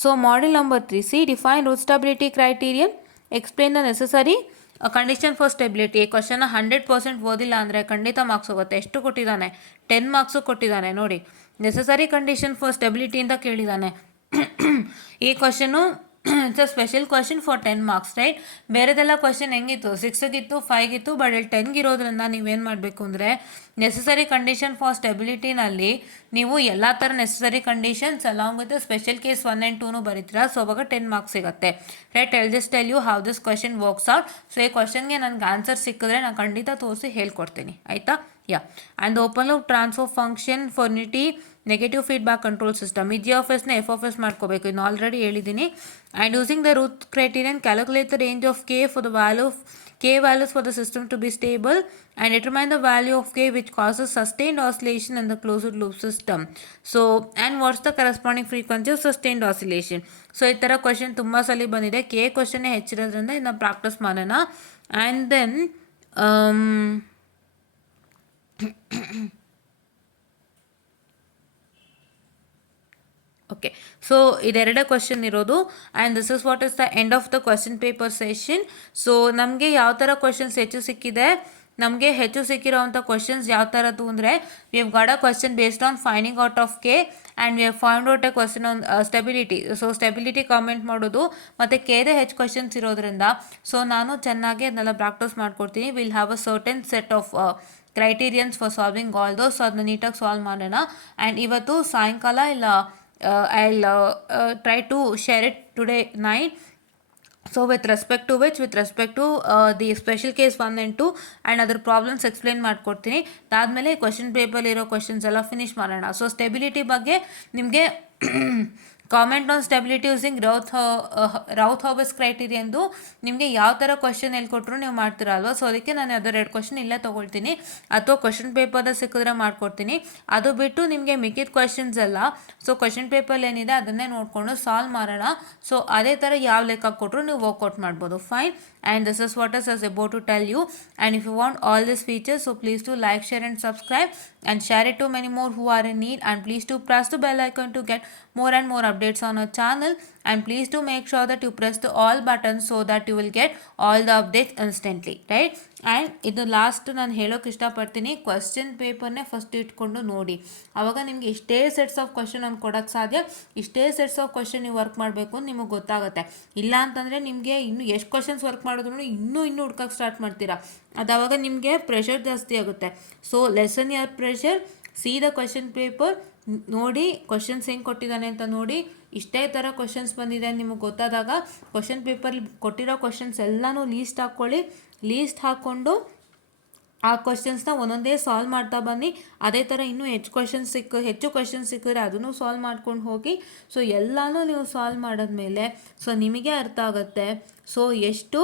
So model number 3, see, define Routh stability criterion, explain the necessary condition for stability. ಈ ಕ್ವಶನ್ನ 100% ಓದಿಲ್ಲ ಅಂದರೆ ಖಂಡಿತ marks ಹೋಗುತ್ತೆ. ಎಷ್ಟು ಕೊಟ್ಟಿದ್ದಾನೆ? 10 marks ಕೊಟ್ಟಿದ್ದಾನೆ ನೋಡಿ. ನೆಸಸರಿ ಕಂಡೀಷನ್ ಫಾರ್ ಸ್ಟೆಬಿಲಿಟಿ ಅಂತ ಕೇಳಿದ್ದಾನೆ. ಈ question it's a special question for 10 marks. Right? ಬೇರೆದೆಲ್ಲ ಕ್ವಶನ್ ಹೆಂಗಿತ್ತು? 6ಗಿತ್ತು, 5ಗಿತ್ತು, ಬಟ್ ಇಲ್ಲಿ 10ಗಿರೋದ್ರಿಂದ ನೀವೇನು ಮಾಡಬೇಕು ಅಂದರೆ, ನೆಸಸರಿ ಕಂಡೀಷನ್ ಫಾರ್ ಸ್ಟೆಬಿಲಿಟಿನಲ್ಲಿ ನೀವು ಎಲ್ಲ ಥರ necessary conditions along with special case 1 and 2 ಬರೀತೀರಾ. ಸೊ ಅವಾಗ 10 ಮಾರ್ಕ್ಸ್ ಸಿಗುತ್ತೆ. Right? I'll just tell you how this question works out. So ಈ ಕ್ವಶನ್ಗೆ ನನಗೆ ಆನ್ಸರ್ ಸಿಕ್ಕಿದ್ರೆ ನಾನು ಖಂಡಿತ ತೋರಿಸಿ ಹೇಳ್ಕೊಡ್ತೀನಿ. ಆಯಿತಾ? Yeah. And open loop transfer function for unity negative feedback control system. ಈ ಜಿ ಆಫ್ ಎಸ್ನ ಎಫ್ ಆಫ್ ಎಸ್ ಮಾಡ್ಕೋಬೇಕು. ಇದನ್ನು ಆಲ್ರೆಡಿ ಹೇಳಿದ್ದೀನಿ. And using the Routh criterion calculate the range of k for the value of k values for the system to be stable and determine the value of k which causes sustained oscillation in the closed loop system. So and what's the corresponding frequency of sustained oscillation. So ಈ ಥರ question ತುಂಬ ಸಲ ಬಂದಿದೆ. K ಕ್ವಶನ್ನೇ ಹೆಚ್ಚಿರೋದ್ರಿಂದ ಇದನ್ನ practice ಮಾಡೋಣ. And then okay, so ಇದೆರಡೇ question ಇರೋದು. And this is what is the end of the question paper session. So ನಮಗೆ ಯಾವ ಥರ ಕ್ವಶನ್ಸ್ ಹೆಚ್ಚು ಸಿಕ್ಕಿದೆ, ನಮಗೆ ಹೆಚ್ಚು ಸಿಕ್ಕಿರೋವಂಥ ಕ್ವಶನ್ಸ್ ಯಾವ ಥರದ್ದು ಅಂದರೆ, we have got a question based on finding out of K and we have find out A question on stability. So stability comment ಮಾಡೋದು ಮತ್ತು ಕೆದೇ ಹೆಚ್ಚು ಕ್ವಶನ್ಸ್ ಇರೋದ್ರಿಂದ ಸೊ ನಾನು ಚೆನ್ನಾಗಿ ಅದನ್ನೆಲ್ಲ ಪ್ರಾಕ್ಟೀಸ್ ಮಾಡ್ಕೊಡ್ತೀನಿ. Will have a certain set of criterions for solving all those. So ಅದನ್ನ ನೀಟಾಗಿ ಸಾಲ್ವ್ ಮಾಡೋಣ. ಆ್ಯಂಡ್ ಇವತ್ತು ಸಾಯಂಕಾಲ ಇಲ್ಲ I'll try to share it today night So with respect to which, with respect to the special case 1 and 2 and ಅದರ problems explain ಮಾಡ್ಕೊಡ್ತೀನಿ. ಅದಾದಮೇಲೆ question paper questions ಎಲ್ಲ ಫಿನಿಶ್ ಮಾಡೋಣ. ಸೊ ಸ್ಟೆಬಿಲಿಟಿ ಬಗ್ಗೆ ನಿಮಗೆ ಕಾಮೆಂಟ್ ಆನ್ ಸ್ಟೆಬಿಲಿಟಿ ಯೂಸಿಂಗ್ ರೌತ್-ಹಾರ್ಬಸ್ ಕ್ರೈಟೀರಿಯನ್ದು ನಿಮಗೆ ಯಾವ ಥರ ಕ್ವಶನ್ ಹೇಳ್ಕೊಟ್ರು ನೀವು ಮಾಡ್ತೀರಾ ಅಲ್ವಾ. ಸೊ ಅದಕ್ಕೆ ನಾನು ಅದರ 2 ಕ್ವಶನ್ ಇಲ್ಲೇ ತೊಗೊಳ್ತೀನಿ, ಅಥವಾ ಕ್ವಶನ್ ಪೇಪರ್ದ ಸಿಕ್ಕಿದ್ರೆ ಮಾಡ್ಕೊಡ್ತೀನಿ. ಅದು ಬಿಟ್ಟು ನಿಮಗೆ ಮಿಕ್ಕಿದ ಕ್ವಶನ್ಸ್ ಎಲ್ಲ ಸೊ ಕ್ವಶನ್ ಪೇಪರ್ ಏನಿದೆ ಅದನ್ನೇ ನೋಡಿಕೊಂಡು ಸಾಲ್ವ್ ಮಾಡೋಣ. ಸೊ ಅದೇ ಥರ ಯಾವ ಲೆಕ್ಕ ಕೊಟ್ಟರು ನೀವು ವರ್ಕೌಟ್ ಮಾಡ್ಬೋದು. Fine. And this is what I was about to tell you. And if you want all these features, so please do like, share and subscribe, and share it to many more who are in need. And please do press the bell icon to get more and more updates on our channel. And please do make sure that you press the all buttons so that you will get all the updates instantly, right? And ಇದು last ನಾನು ಹೇಳೋಕೆ ಇಷ್ಟಪಡ್ತೀನಿ, question ಪೇಪರ್ನೇ first ಇಟ್ಕೊಂಡು ನೋಡಿ. ಆವಾಗ ನಿಮಗೆ ಇಷ್ಟೇ sets of question ನಾನು ಕೊಡೋಕ್ಕೆ ಸಾಧ್ಯ, ಇಷ್ಟೇ ಸೆಟ್ಸ್ ಆಫ್ ಕ್ವಶನ್ ನೀವು ವರ್ಕ್ ಮಾಡಬೇಕು ಅಂತ ನಿಮಗೆ ಗೊತ್ತಾಗುತ್ತೆ. ಇಲ್ಲ ಅಂತಂದರೆ ನಿಮಗೆ ಇನ್ನೂ ಎಷ್ಟು ಕ್ವಶನ್ಸ್ ವರ್ಕ್ ಮಾಡಿದ್ರು ಇನ್ನೂ ಹುಡ್ಕೋಕ್ಕೆ ಸ್ಟಾರ್ಟ್ ಮಾಡ್ತೀರಾ, ಅದಾವಾಗ ನಿಮಗೆ ಪ್ರೆಷರ್ ಜಾಸ್ತಿ ಆಗುತ್ತೆ. So lessen your pressure, see the question paper, ನೋಡಿ ಕ್ವಶನ್ಸ್ ಹೆಂಗೆ ಕೊಟ್ಟಿದ್ದಾನೆ ಅಂತ ನೋಡಿ. ಇಷ್ಟೇ ಥರ ಕ್ವಶನ್ಸ್ ಬಂದಿದೆ ನಿಮಗೆ ಗೊತ್ತಾದಾಗ ಕ್ವಶನ್ ಪೇಪರ್ ಕೊಟ್ಟಿರೋ ಕ್ವಶನ್ಸ್ ಎಲ್ಲನೂ ಲೀಸ್ಟ್ ಹಾಕ್ಕೊಳ್ಳಿ. ಲೀಸ್ಟ್ ಹಾಕ್ಕೊಂಡು ಆ ಕ್ವಶನ್ಸ್ನ ಒಂದೊಂದೇ ಸಾಲ್ವ್ ಮಾಡ್ತಾ ಬನ್ನಿ. ಅದೇ ಥರ ಇನ್ನೂ ಹೆಚ್ಚು ಕ್ವಶನ್ಸ್ ಸಿಕ್ಕಿದ್ರೆ ಅದನ್ನು ಸಾಲ್ವ್ ಮಾಡ್ಕೊಂಡು ಹೋಗಿ. ಸೊ ಎಲ್ಲನೂ ನೀವು ಸಾಲ್ವ್ ಮಾಡಿದ್ಮೇಲೆ ಸೊ ನಿಮಗೆ ಅರ್ಥ ಆಗುತ್ತೆ. ಸೊ ಎಷ್ಟು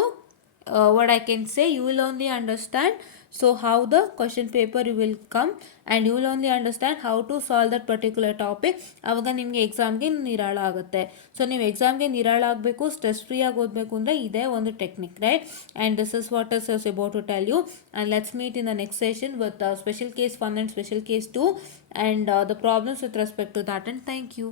what I can say, you will only understand so how the question paper will come, and you will only understand how to solve that particular topic. ಆವಾಗ ನಿಮಗೆ ಎಕ್ಸಾಮ್ಗೆ ನಿರಾಳ ಆಗುತ್ತೆ. ಸೊ ನೀವು ಎಕ್ಸಾಮ್ಗೆ ನಿರಾಳ ಆಗಬೇಕು, ಸ್ಟ್ರೆಸ್ ಫ್ರೀ ಆಗಿ ಓದಬೇಕು ಅಂದರೆ ಇದೇ ಒಂದು technique, right? And this is what is about to tell you. And let's meet in the next session with special case 1 and special case 2 and the problems with respect to that. And thank you.